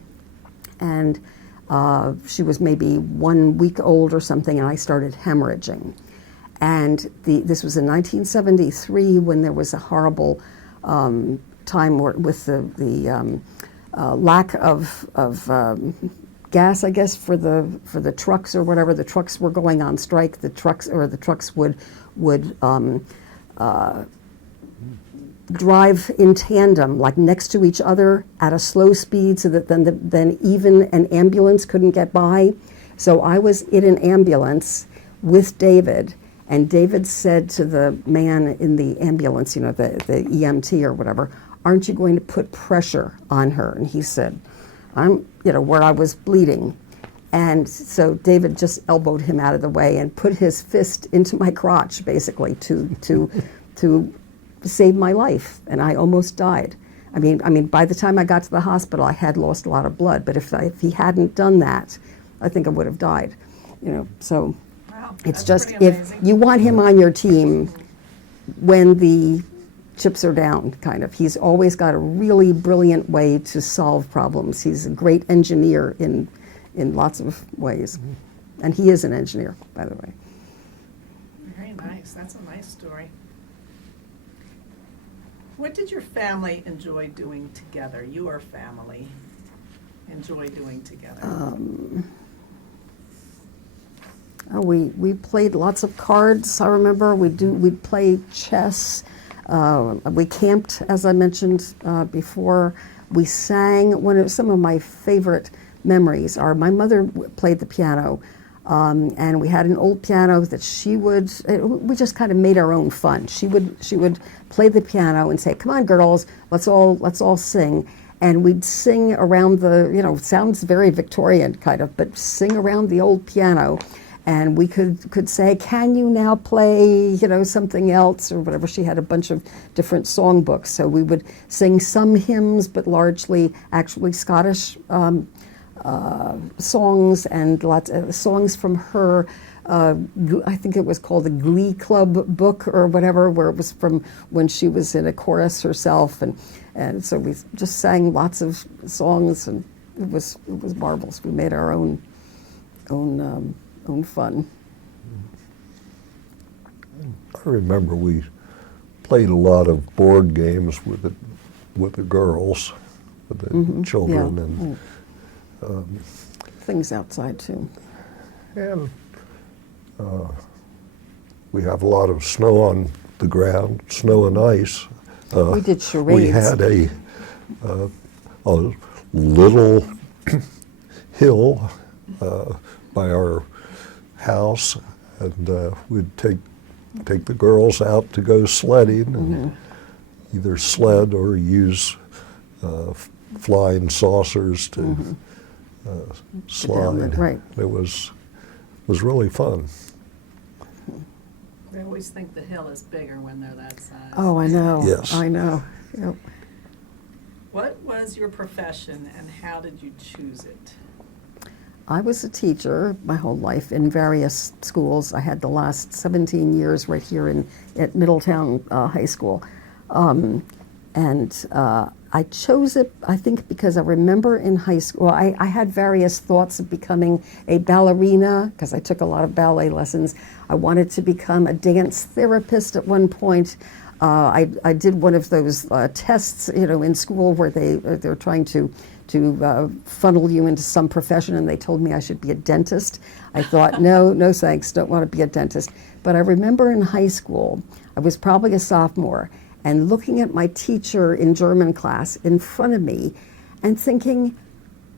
and she was maybe 1 week old or something, and I started hemorrhaging. And this was in 1973 when there was a horrible time with the lack of gas, I guess, for the trucks or whatever. The trucks were going on strike. The trucks would drive in tandem, like next to each other at a slow speed, so that then even an ambulance couldn't get by. So I was in an ambulance with David, and David said to the man in the ambulance, the EMT or whatever, "Aren't you going to put pressure on her?" And he said, where I was bleeding. And so David just elbowed him out of the way and put his fist into my crotch, basically, to save my life. And I almost died. I mean, by the time I got to the hospital, I had lost a lot of blood. But if he hadn't done that, I think I would have died. So Wow, it's that's just, pretty if amazing. you want him on your team when the chips are down, kind of. He's always got a really brilliant way to solve problems. He's a great engineer in lots of ways. And he is an engineer, by the way. Very nice. That's a nice story. What did your family enjoy doing together? Your family enjoy doing together? We played lots of cards, I remember. We'd play chess. We camped, as I mentioned before. We sang. Some of my favorite memories are my mother played the piano, and we had an old piano that we just kind of made our own fun. She would play the piano and say, "Come on, girls, let's all sing." And we'd sing around it sounds very Victorian kind of, but sing around the old piano. And we could say, "Can you now play, something else," or whatever. She had a bunch of different songbooks. So we would sing some hymns, but largely actually Scottish songs, and lots of songs from her. I think it was called the Glee Club book or whatever, where it was from when she was in a chorus herself. And so we just sang lots of songs, and it was marvelous. We made our own fun. I remember we played a lot of board games with the girls, with the children, yeah. Things outside too. and we have a lot of snow on the ground, snow and ice. We did charades. We had a little hill by our house, and we'd take the girls out to go sledding, and either sled or use flying saucers to slide. Right. It was really fun. I always think the hill is bigger when they're that size. Oh, I know. Yes. I know. Yep. What was your profession and how did you choose it? I was a teacher my whole life in various schools. I had the last 17 years right here at Middletown High School. I chose it, I think, because I remember in high school, I had various thoughts of becoming a ballerina, because I took a lot of ballet lessons. I wanted to become a dance therapist at one point. I did one of those tests, in school where they're trying to funnel you into some profession, and they told me I should be a dentist. I thought, no thanks, don't want to be a dentist. But I remember in high school, I was probably a sophomore, and looking at my teacher in German class in front of me and thinking,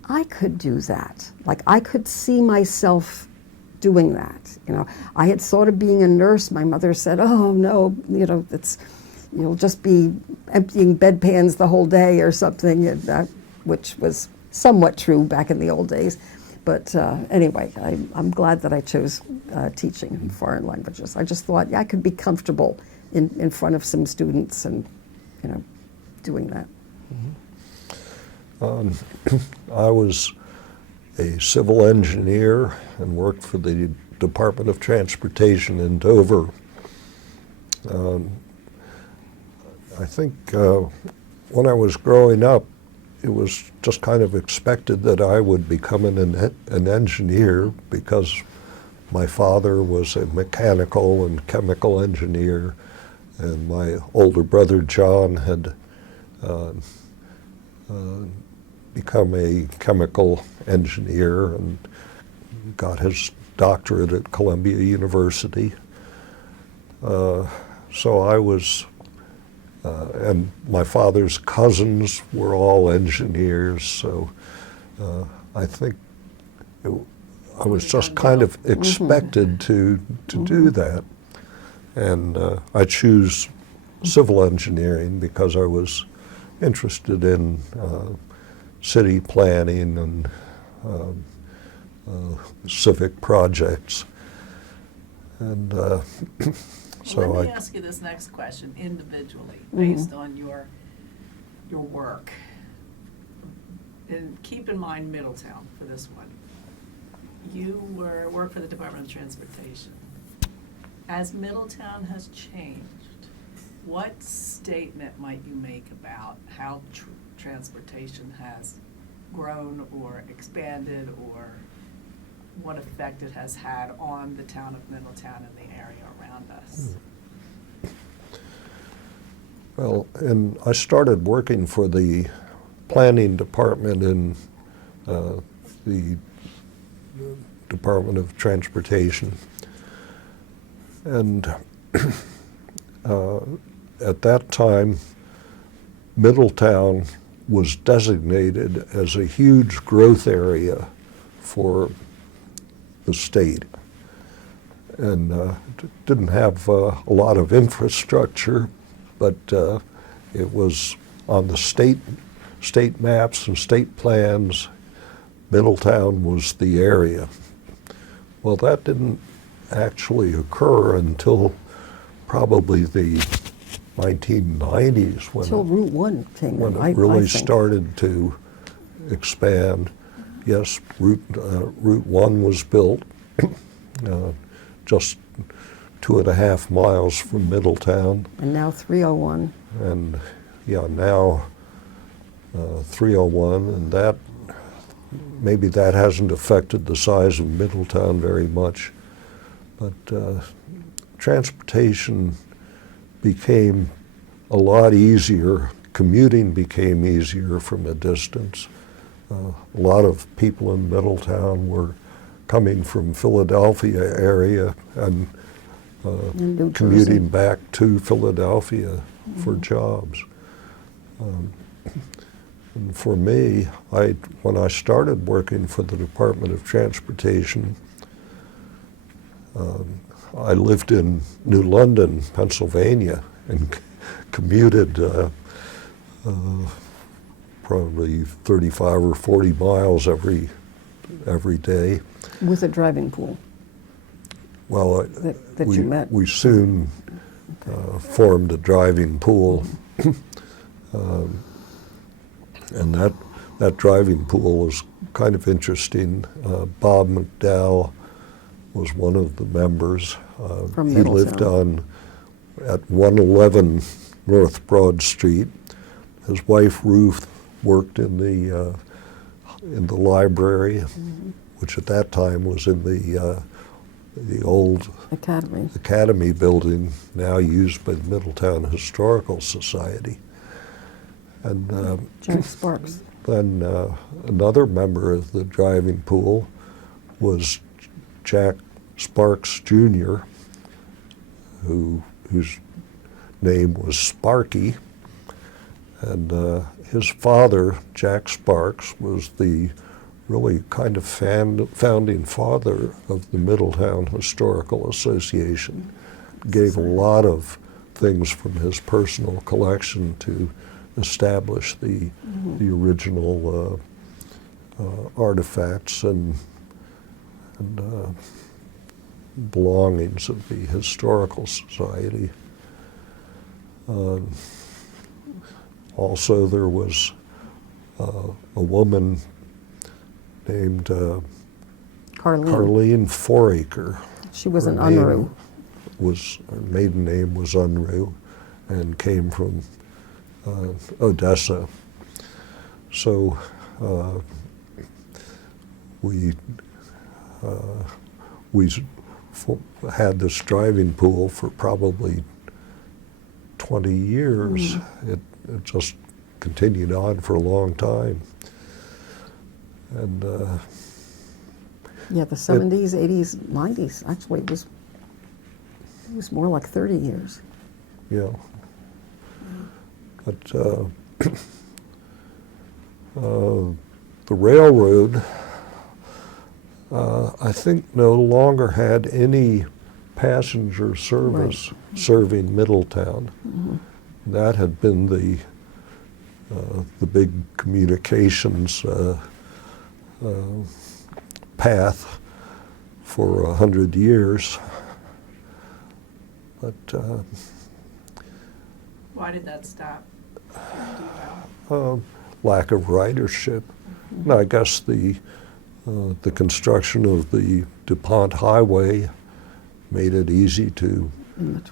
I could do that. Like, I could see myself doing that. I had thought of being a nurse. My mother said, "Oh no, you'll just be emptying bedpans the whole day or something," which was somewhat true back in the old days. But anyway, I'm glad that I chose teaching in foreign languages. I just thought, I could be comfortable in front of some students and, doing that. I was a civil engineer and worked for the Department of Transportation in Dover. I think when I was growing up, it was just kind of expected that I would become an engineer because my father was a mechanical and chemical engineer, and my older brother John had become a chemical engineer and got his doctorate at Columbia University. So I was, and my father's cousins were all engineers, so I think I was just kind of expected to do that. And I choose civil engineering because I was interested in city planning and civic projects. And so Let me ask you this next question individually, based on your work. And keep in mind Middletown for this one. You work for the Department of Transportation. As Middletown has changed, what statement might you make about how transportation has grown or expanded, or what effect it has had on the town of Middletown and the area around us? Well, and I started working for the planning department in the Department of Transportation. And at that time, Middletown was designated as a huge growth area for the state. And didn't have a lot of infrastructure, but it was on the state maps and state plans. Middletown was the area. Well, that didn't actually occur until probably the 1990s Until Route 1 came when in, it really I think. started to expand. Yes, Route 1 was built just 2.5 miles from Middletown. And now 301. And yeah, now 301, and that maybe that hasn't affected the size of Middletown very much, but transportation became a lot easier. Commuting became easier from a distance. A lot of people in Middletown were coming from Philadelphia area and In New commuting back to Philadelphia for jobs. And for me, when I started working for the Department of Transportation, I lived in New London, Pennsylvania, and commuted probably 35 or 40 miles every day. With a driving pool. Well, That you met. we soon formed a driving pool, and that driving pool was kind of interesting. Bob McDowell was one of the members. From he lived at 111 North Broad Street. His wife Ruth worked in the library, which at that time was in the old Academy building, now used by the Middletown Historical Society. And Jack Sparks. then another member of the driving pool was Jack Sparks Jr., whose name was Sparky. And his father, Jack Sparks, was the really kind of founding father of the Middletown Historical Association. Gave a lot of things from his personal collection to establish the original artifacts and belongings of the Historical Society. Also, there was a woman named Carleen Foraker. She was an Her name Unruh. Her maiden name was Unruh, and came from Odessa. So we had this driving pool for probably 20 years. It just continued on for a long time. And Yeah, the 70s, 80s, 90s, actually, it was more like 30 years. yeah. But the railroad, I think, no longer had any passenger service serving Middletown. That had been the big communications path for 100 years. But Why did that stop? Do you know? lack of ridership. And I guess the construction of the DuPont Highway made it easy to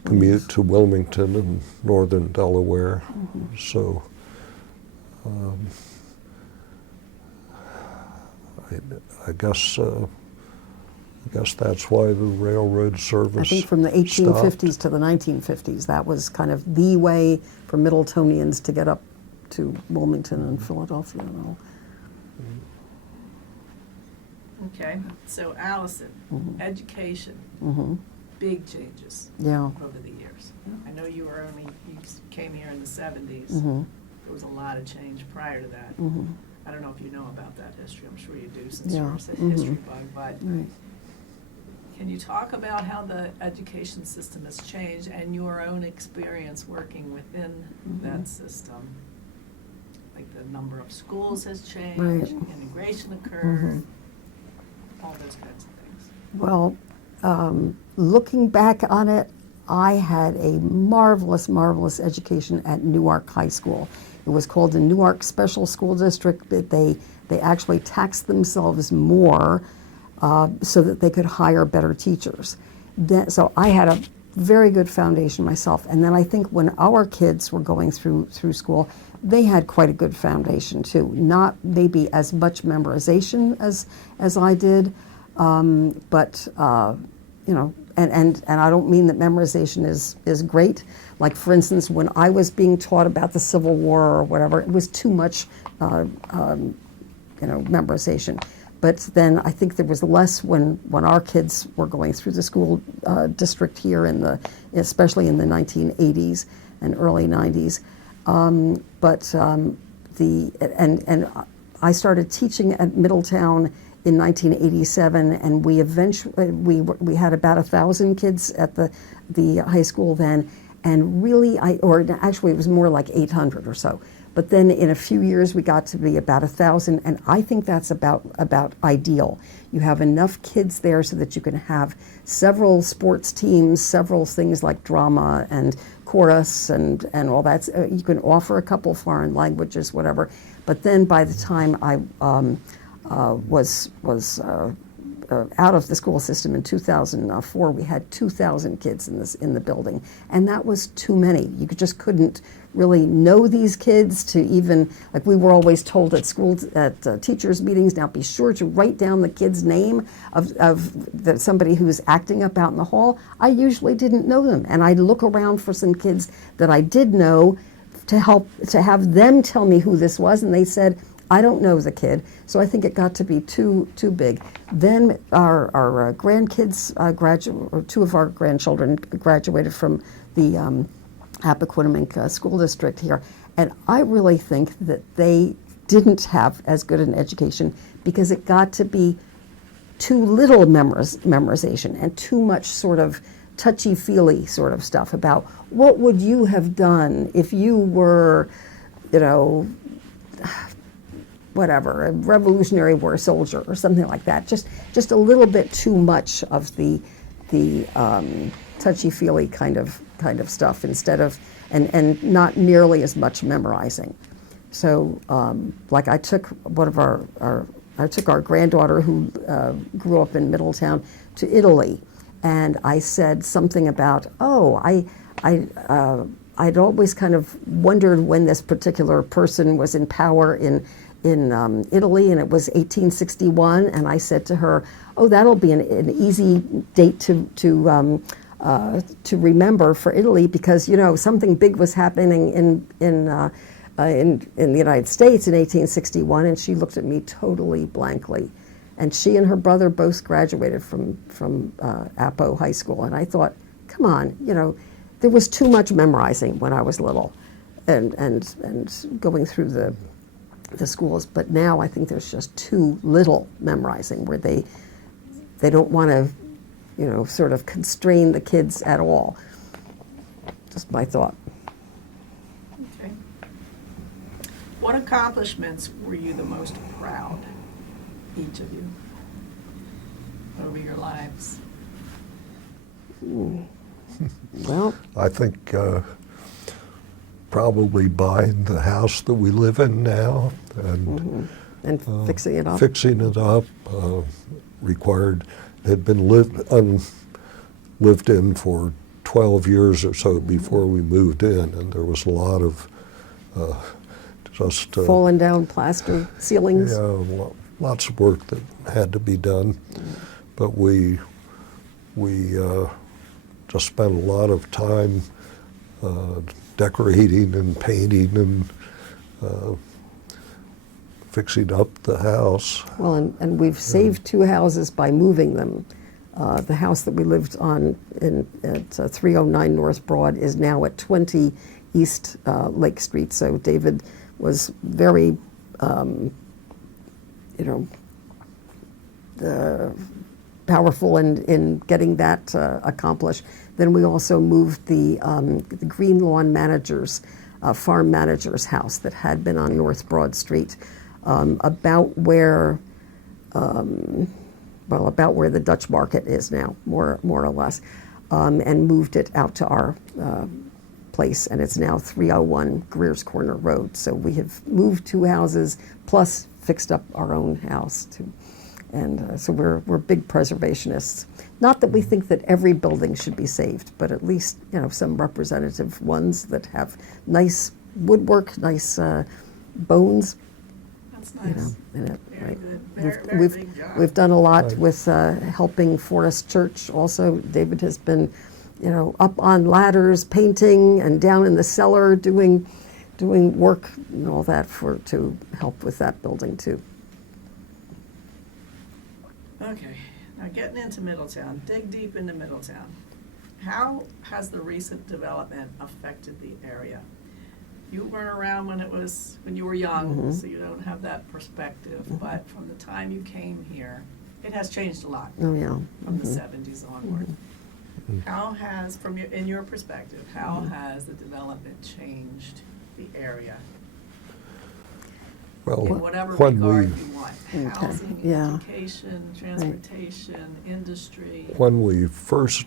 commute to Wilmington and northern Delaware. So I guess that's why the railroad service I think from the 1850s to the 1950s, that was kind of the way for Middletonians to get up to Wilmington and Philadelphia and all. Okay, so Allison, education, big changes Yeah. over the years. I know you came here in the 70s. Mm-hmm. There was a lot of change prior to that. I don't know if you know about that history. I'm sure you do since Yeah. you're a history bug, but Right. can you talk about how the education system has changed and your own experience working within that system? Like the number of schools has changed, Right. integration occurred, all those kinds of things. Well, looking back on it, I had a marvelous, marvelous education at Newark High School. It was called the Newark Special School District. They actually taxed themselves more so that they could hire better teachers. So I had a very good foundation myself. And then I think when our kids were going through school, they had quite a good foundation too. Not maybe as much memorization as I did, but you know, and I don't mean that memorization is great. Like for instance, when I was being taught about the Civil War or whatever, it was too much, you know, memorization. But then I think there was less when our kids were going through the school district here especially in the 1980s and early 90s. And I started teaching at Middletown in 1987, and we eventually we had about 1,000 kids at the high school then, and really actually it was more like 800 or so. But then in a few years we got to be about 1,000, and I think that's about ideal. You have enough kids there so that you can have several sports teams, several things like drama and chorus and all that. You can offer a couple foreign languages, whatever. But then by the time I was out of the school system in 2004, we had 2,000 kids in the building, and that was too many. You just couldn't really know these kids to even, like we were always told at schools, at teachers' meetings, now be sure to write down the kid's name of somebody who's acting up out in the hall. I usually didn't know them, and I'd look around for some kids that I did know to have them tell me who this was, and they said, I don't know the kid. So I think it got to be too big. Then our grandkids or two of our grandchildren graduated from the Appoquinimink School District here. And I really think that they didn't have as good an education because it got to be too little memorization and too much sort of touchy-feely sort of stuff about what would you have done if you were, you know, whatever, a Revolutionary War soldier or something like that. Just a little bit too much of the touchy-feely kind of stuff instead of, and not nearly as much memorizing. So, like I took our granddaughter who grew up in Middletown to Italy, and I said something about, I'd always kind of wondered when this particular person was in power in Italy, and it was 1861. And I said to her, "Oh, that'll be an easy date to remember for Italy, because something big was happening in the United States in 1861." And she looked at me totally blankly. And she and her brother both graduated from Apo High School, and I thought, come on, there was too much memorizing when I was little, and going through the schools. But now I think there's just too little memorizing, where they don't want to, sort of constrain the kids at all. Just my thought. Okay. What accomplishments were you the most proud, each of you, over your lives? Well, I think probably buying the house that we live in now and fixing it up. Fixing it up required. It had been lived in for 12 years or so before we moved in, and there was a lot of just fallen down plaster ceilings. Yeah, lots of work that had to be done, but we just spent a lot of time decorating and painting and fixing up the house. Well, and we've saved two houses by moving them. The house that we lived on at 309 North Broad is now at 20 East Lake Street. So David was very, powerful in getting that accomplished. Then we also moved the Green Lawn Manager's, farm manager's house that had been on North Broad Street, about where the Dutch Market is now, more or less, and moved it out to our place, and it's now 301 Greer's Corner Road. So we have moved two houses plus fixed up our own house too. And so we're big preservationists. Not that we think that every building should be saved, but at least some representative ones that have nice woodwork, nice bones. That's nice. In it. Very Right. good. Very big job. We've done a lot with helping Forest Church. Also, David has been, up on ladders, painting, and down in the cellar doing work and all that to help with that building too. Okay, now getting into Middletown, dig deep into Middletown. How has the recent development affected the area? You weren't around when you were young, so you don't have that perspective, but from the time you came here, it has changed a lot Oh yeah. from the 70s onward. How has, in your perspective, how has the development changed the area? Well, In whatever when regard we you want, Okay, housing, yeah. education, transportation, industry. when we first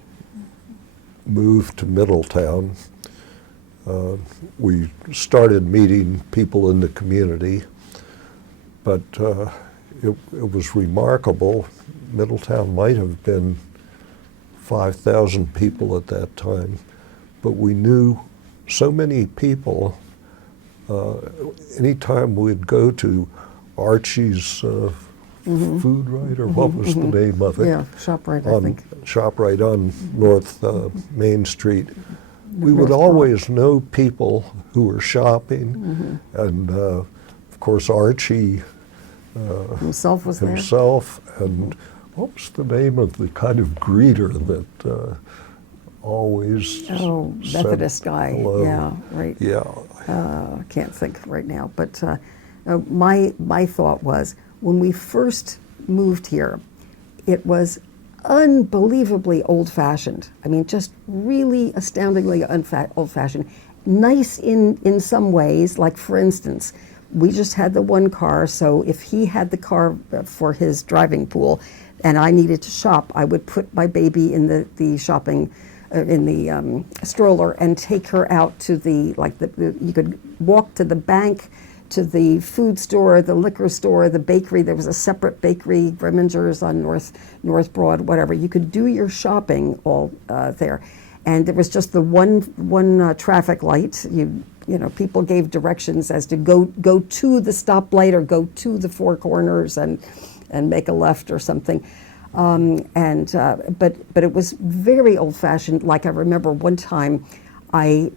moved to Middletown, we started meeting people in the community, but it was remarkable. Middletown might have been 5,000 people at that time, but we knew so many people. Anytime we'd go to Archie's Food Right, or what was the name of it? Yeah, ShopRite, I think. ShopRite on North Main Street. We would North always know people who were shopping, and of course Archie Himself was there. himself, and what was the name of the kind of greeter that always Oh, said Methodist guy. hello? Yeah, right. Yeah. I can't think right now, but my thought was, when we first moved here, it was unbelievably old-fashioned. I mean, just really astoundingly old-fashioned. Nice in some ways, like for instance, we just had the one car, so if he had the car for his driving pool and I needed to shop, I would put my baby in the shopping in the stroller and take her out to you could walk to the bank, to the food store, the liquor store, the bakery. There was a separate bakery, Grimminger's on North Broad, whatever. You could do your shopping all there. and there was just the one traffic light. You know, people gave directions as to go to the stoplight or go to the four corners and make a left or something. But it was very old-fashioned. Like I remember one time, I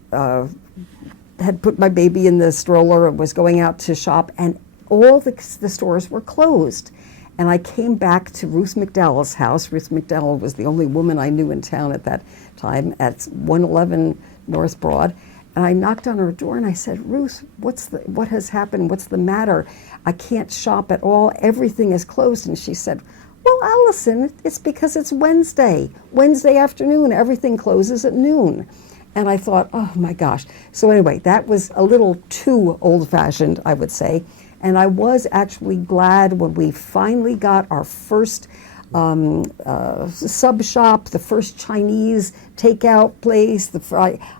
had put my baby in the stroller and was going out to shop, and all the stores were closed. And I came back to Ruth McDowell's house. Ruth McDowell was the only woman I knew in town at that time at 111 North Broad. And I knocked on her door and I said, Ruth, what has happened? What's the matter? I can't shop at all. Everything is closed. And she said, well, Alison, it's because it's Wednesday afternoon. Everything closes at noon. And I thought, oh my gosh. So anyway, that was a little too old-fashioned, I would say. And I was actually glad when we finally got our first sub shop, the first Chinese takeout place.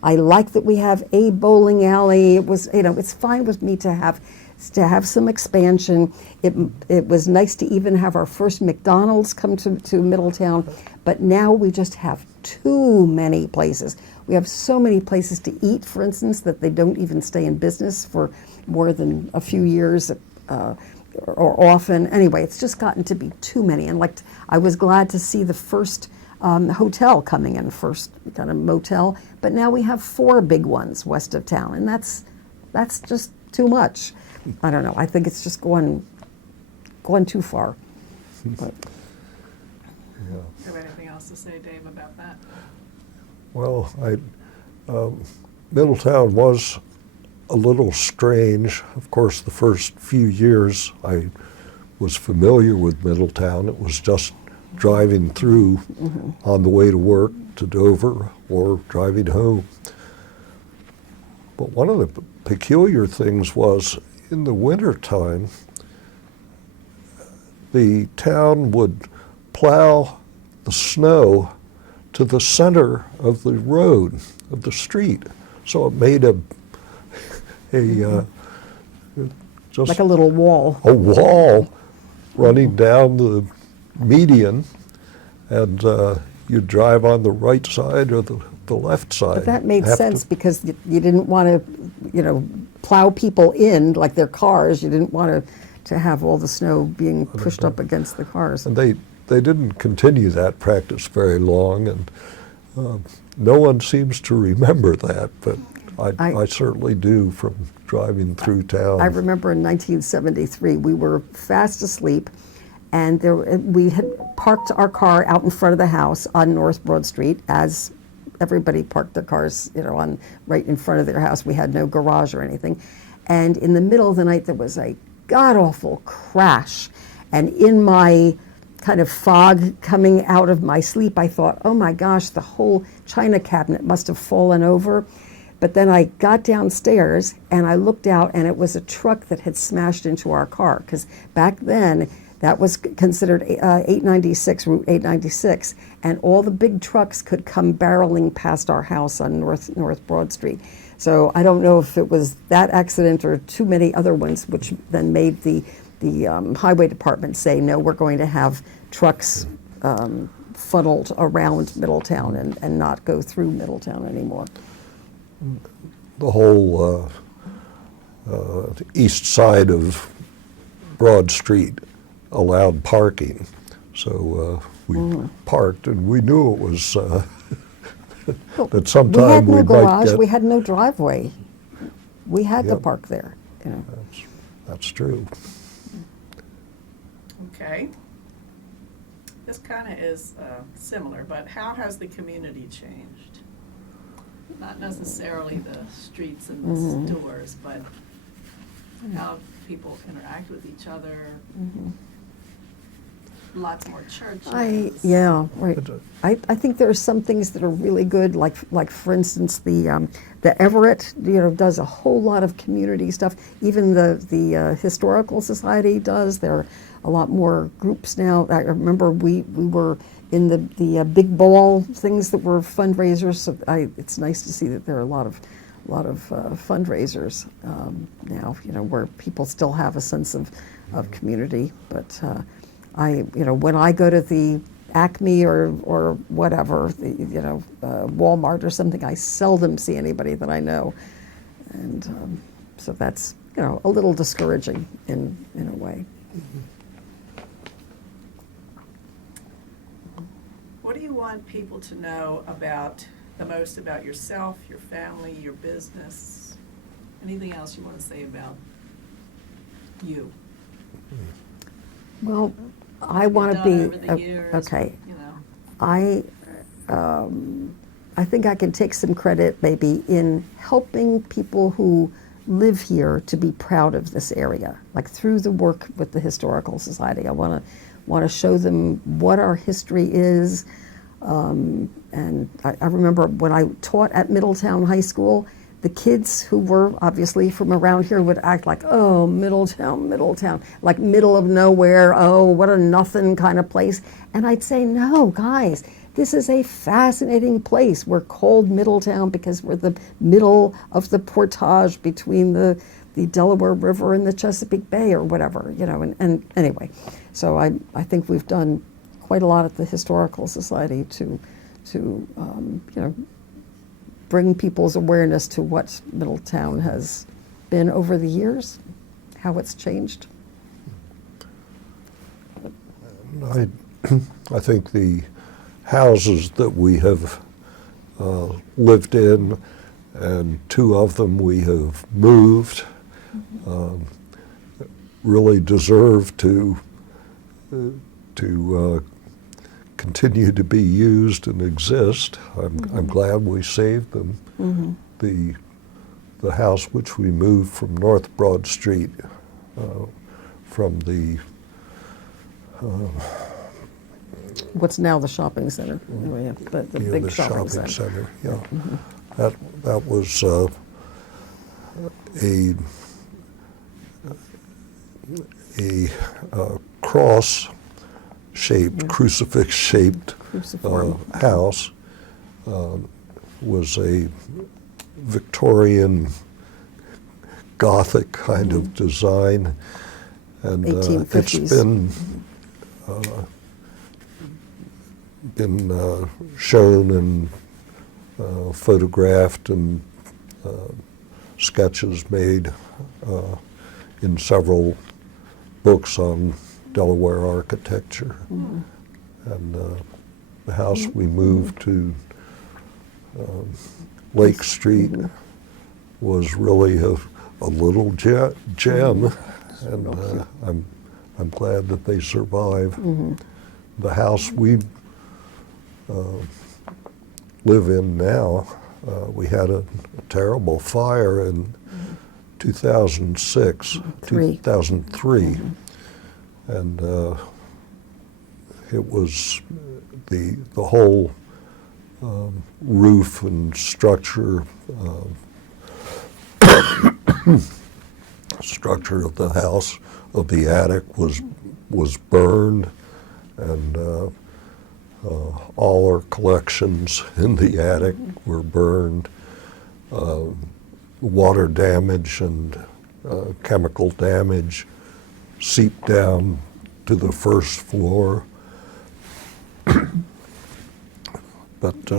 I like that we have a bowling alley. It was, you know, it's fine with me to have some expansion. It was nice to even have our first McDonald's come to Middletown, but now we just have too many places. We have so many places to eat, for instance, that they don't even stay in business for more than a few years or often. Anyway, it's just gotten to be too many. And I was glad to see the first hotel coming in, first kind of motel, but now we have 4 big ones west of town, and that's just too much. I don't know. I think it's just going too far. But. Do you have anything else to say, Dave, about that? Well, Middletown was a little strange. Of course, the first few years I was familiar with Middletown. It was just driving through on the way to work to Dover or driving home. But one of the peculiar things was in the wintertime, the town would plow the snow to the center of the road, of the street. So it made just like a little wall. A wall running down the median, and you drive on the right side or the left side. But that made sense because you didn't want to, plow people in like their cars. You didn't want to have all the snow being pushed up against the cars. And they didn't continue that practice very long, and no one seems to remember that, but I certainly do from driving through town. I remember in 1973, we were fast asleep, and we had parked our car out in front of the house on North Broad Street, as everybody parked their cars, on right in front of their house. We had no garage or anything. And in the middle of the night, there was a god-awful crash. And in my kind of fog coming out of my sleep, I thought, oh my gosh, the whole china cabinet must have fallen over. But then I got downstairs and I looked out, and it was a truck that had smashed into our car, because back then that was considered 896, Route 896, and all the big trucks could come barreling past our house on North Broad Street. So I don't know if it was that accident or too many other ones, which then made the highway department say, no, we're going to have trucks funneled around Middletown and not go through Middletown anymore. The whole east side of Broad Street allowed parking, so we parked, and we knew it was that sometime we had no garage, might get. we had no driveway. We had to Yep. park there. That's true. Okay. This kind of is similar, but how has the community changed? Not necessarily the streets and the stores, but how people interact with each other. Lots more churches. Yeah, right. I think there are some things that are really good, like for instance the Everett, does a whole lot of community stuff. Even the historical society does. There are a lot more groups now. I remember we were in the big ball things that were fundraisers. So it's nice to see that there are a lot of fundraisers now. Where people still have a sense of community, but. When I go to the Acme or whatever, Walmart or something. I seldom see anybody that I know, and so that's a little discouraging in a way. What do you want people to know the most about yourself, your family, your business? Anything else you want to say about you? Well, I want to Over be the years, okay. You know. I think I can take some credit maybe in helping people who live here to be proud of this area, like through the work with the Historical Society. I want to show them what our history is. And I remember when I taught at Middletown High School, the kids who were obviously from around here would act like, oh, Middletown, like middle of nowhere, oh, what a nothing kind of place. And I'd say, no, guys, this is a fascinating place. We're called Middletown because we're the middle of the portage between the Delaware River and the Chesapeake Bay or whatever, and anyway. So I think we've done quite a lot at the Historical Society to bring people's awareness to what Middletown has been over the years, how it's changed. I think the houses that we have lived in, and 2 of them we have moved, really deserve to continue to be used and exist. I'm glad we saved them. The house which we moved from North Broad Street, from the What's now the shopping center, the big the shopping center. Yeah, that was a cross-shaped, crucifix-shaped house. Was a Victorian Gothic kind of design, and 1850s. it's been shown and photographed and sketches made in several books on Delaware architecture. And the house we moved to, Lake Street, was really a little gem, and I'm glad that they survive. The house we live in now, we had a terrible fire in 2003, and it was the whole roof and structure of the house, of the attic, was burned, and all our collections in the attic were burned. Water damage and chemical damage seeped down to the first floor. But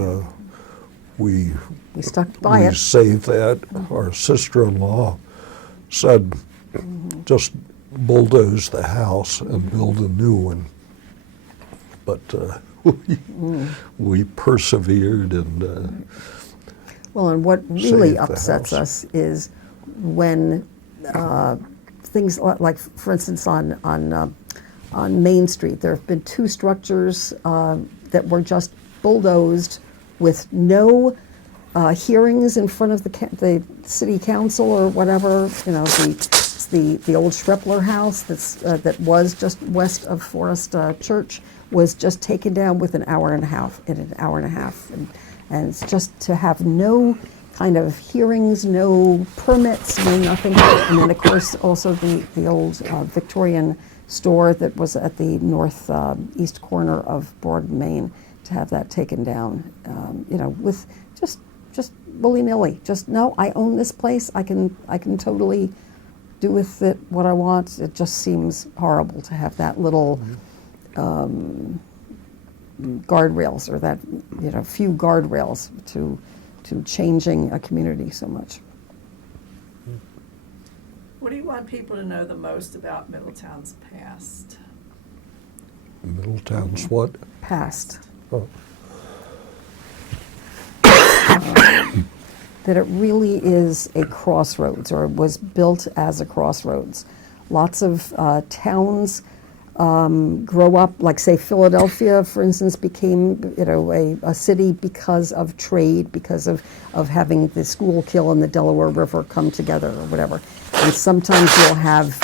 we stuck by it. saved that. Our sister-in-law said, just bulldoze the house and build a new one. But we persevered and well, and what really saved the upsets house. us is when things like, for instance, on Main Street, there have been 2 structures that were just bulldozed with no hearings in front of the city council or whatever. The old Schreppler house that was just west of Forest Church was just taken down with an hour and a half, and it's just to have no kind of hearings, no permits, no nothing. And then of course also the old Victorian store that was at the northeast corner of Broad, Main, to have that taken down, with just willy-nilly. Just, no, I own this place. I can totally do with it what I want. It just seems horrible to have that little guardrails, or that few guardrails to changing a community so much. What do you want people to know the most about Middletown's past? Middletown's what? Past. Oh. That it really is a crossroads, or was built as a crossroads. Lots of towns grow up, like say Philadelphia, for instance, became a city because of trade, because of having the Schuylkill and the Delaware River come together, or whatever. And sometimes you'll have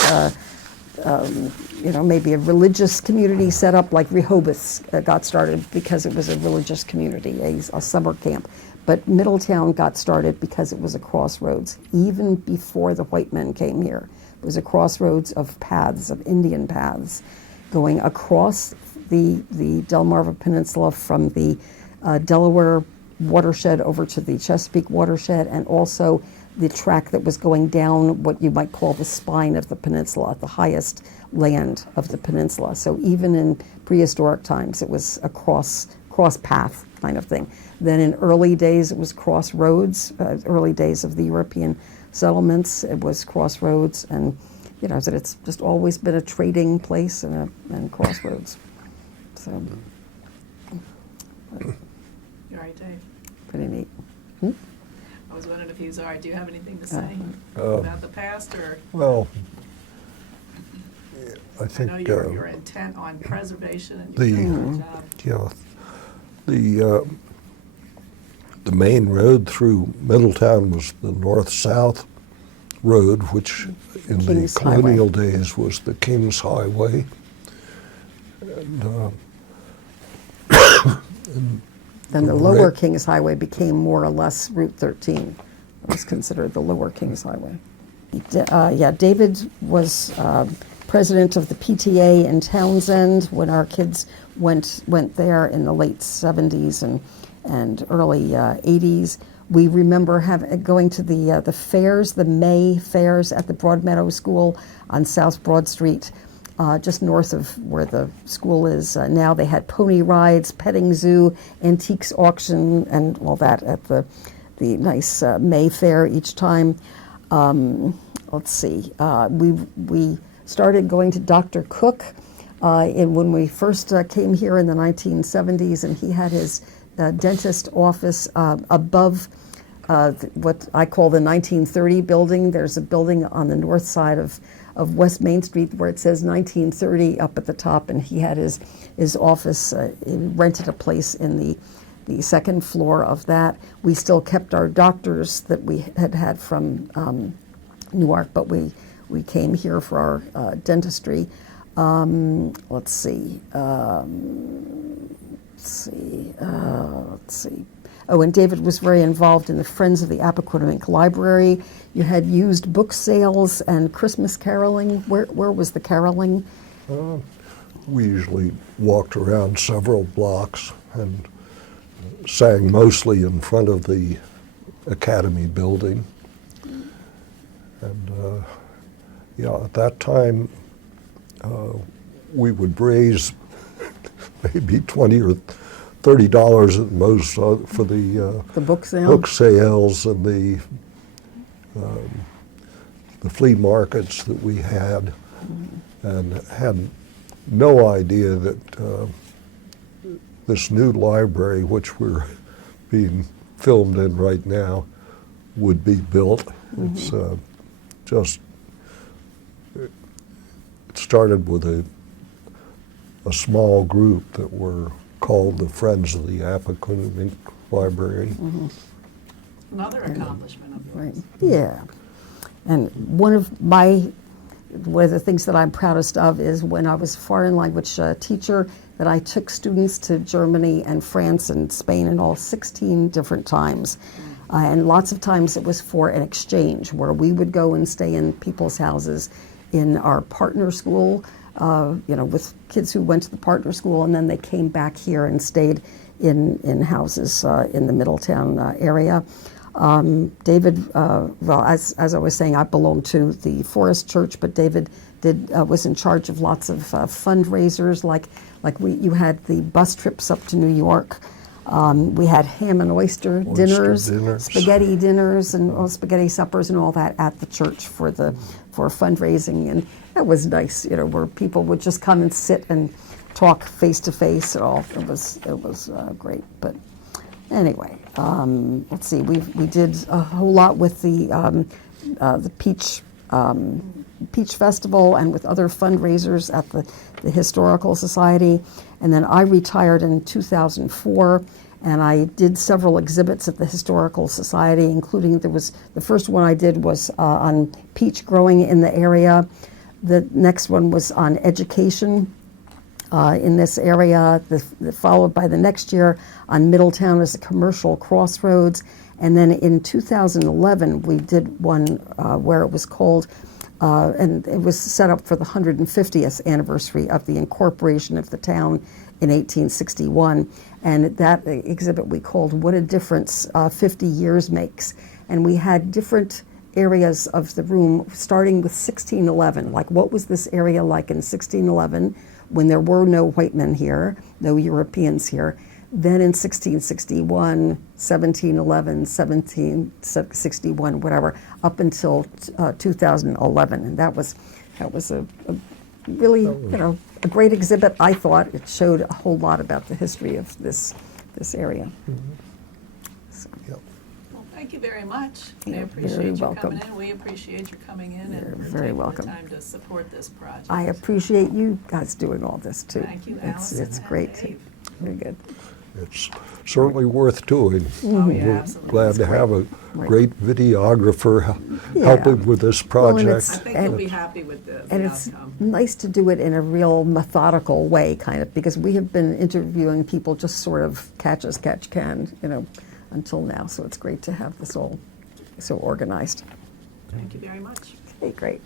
maybe a religious community set up, like Rehoboth got started because it was a religious community, a summer camp. But Middletown got started because it was a crossroads, even before the white men came here. It was a crossroads of paths, of Indian paths, going across the Delmarva Peninsula from the Delaware watershed over to the Chesapeake watershed, and also the track that was going down what you might call the spine of the peninsula, the highest land of the peninsula. So even in prehistoric times, it was a cross path kind of thing. Then in early days, it was crossroads. Early days of the European settlements, it was crossroads, and that it's just always been a trading place and crossroads. So, You're right, Dave. pretty neat. I was wondering if he was all right. Do you have anything to say about the past, or? Well, I I think know you're intent on preservation, and you're doing a good job. The main road through Middletown was the north-south road, which in King's the colonial Highway. days was the King's Highway. And, Then the Lower Kings Highway became more or less Route 13. It was considered the Lower Kings Highway. David was president of the PTA in Townsend when our kids went there in the late 70s and early 80s. We remember going to the fairs, the May fairs at the Broadmeadow School on South Broad Street, just north of where the school is now. They had pony rides, petting zoo, antiques auction, and all that at the nice May fair each time. Let's see. We started going to Dr. Cook when we first came here in the 1970s, and he had his dentist office above what I call the 1930 building. There's a building on the north side of West Main Street where it says 1930 up at the top, and he had his office. He rented a place in the second floor of that. We still kept our doctors that we had from Newark, but we came here for our dentistry. Let's see. Oh, and David was very involved in the Friends of the Appoquinimink Library. You had used book sales and Christmas caroling. Where was the caroling? we usually walked around several blocks and sang mostly in front of the Academy building. And at that time, we would raise maybe $20 or $30 at most for the book sale? book sales and the flea markets that we had, and had no idea that this new library, which we're being filmed in right now, would be built. Mm-hmm. It's it started with a small group that were called the Friends of the Appoquinimink Library. Mm-hmm. Another accomplishment of yours. Right. Yeah. And one of the things that I'm proudest of is when I was a foreign language teacher, that I took students to Germany and France and Spain and all 16 different times. And lots of times it was for an exchange where we would go and stay in people's houses in our partner school, with kids who went to the partner school, and then they came back here and stayed in houses in the Middletown area. David, as I was saying, I belong to the Forest Church, but David was in charge of lots of fundraisers, like you had the bus trips up to New York. We had ham and oyster dinners, spaghetti dinners, and spaghetti suppers, and all that at the church for fundraising, and that was nice. Where people would just come and sit and talk face to face. It was great. But anyway, let's see. We did a whole lot with the Peach Festival and with other fundraisers at the Historical Society. And then I retired in 2004, and I did several exhibits at the Historical Society, including the first one I did was on peach growing in the area. The next one was on education in this area, followed by the next year on Middletown as a commercial crossroads. And then in 2011, we did one where it was called, and it was set up for the 150th anniversary of the incorporation of the town in 1861. And that exhibit we called What a Difference 50 Years Makes. And we had different areas of the room, starting with 1611. Like, what was this area like in 1611 when there were no white men here, no Europeans here? Then in 1661, 1711, 1761, whatever, up until 2011. And that was a really, a great exhibit, I thought. It showed a whole lot about the history of this area. Mm-hmm. So. Yep. Well, thank you very much. I You're appreciate very you welcome. coming in. We appreciate your coming in You're and very taking welcome. the time to support this project. I appreciate you guys doing all this, too. Thank you, It's Alison and great. Dave. Very good. It's certainly worth doing. Oh, yeah, We're absolutely. glad to have a Right. great videographer Yeah. helping with this Well, and project. I it's- think you'll be happy with the And it's outcome. nice to do it in a real methodical way, kind of, because we have been interviewing people just sort of catch as catch can, until now. So it's great to have this all so organized. Thank you very much. Okay, great.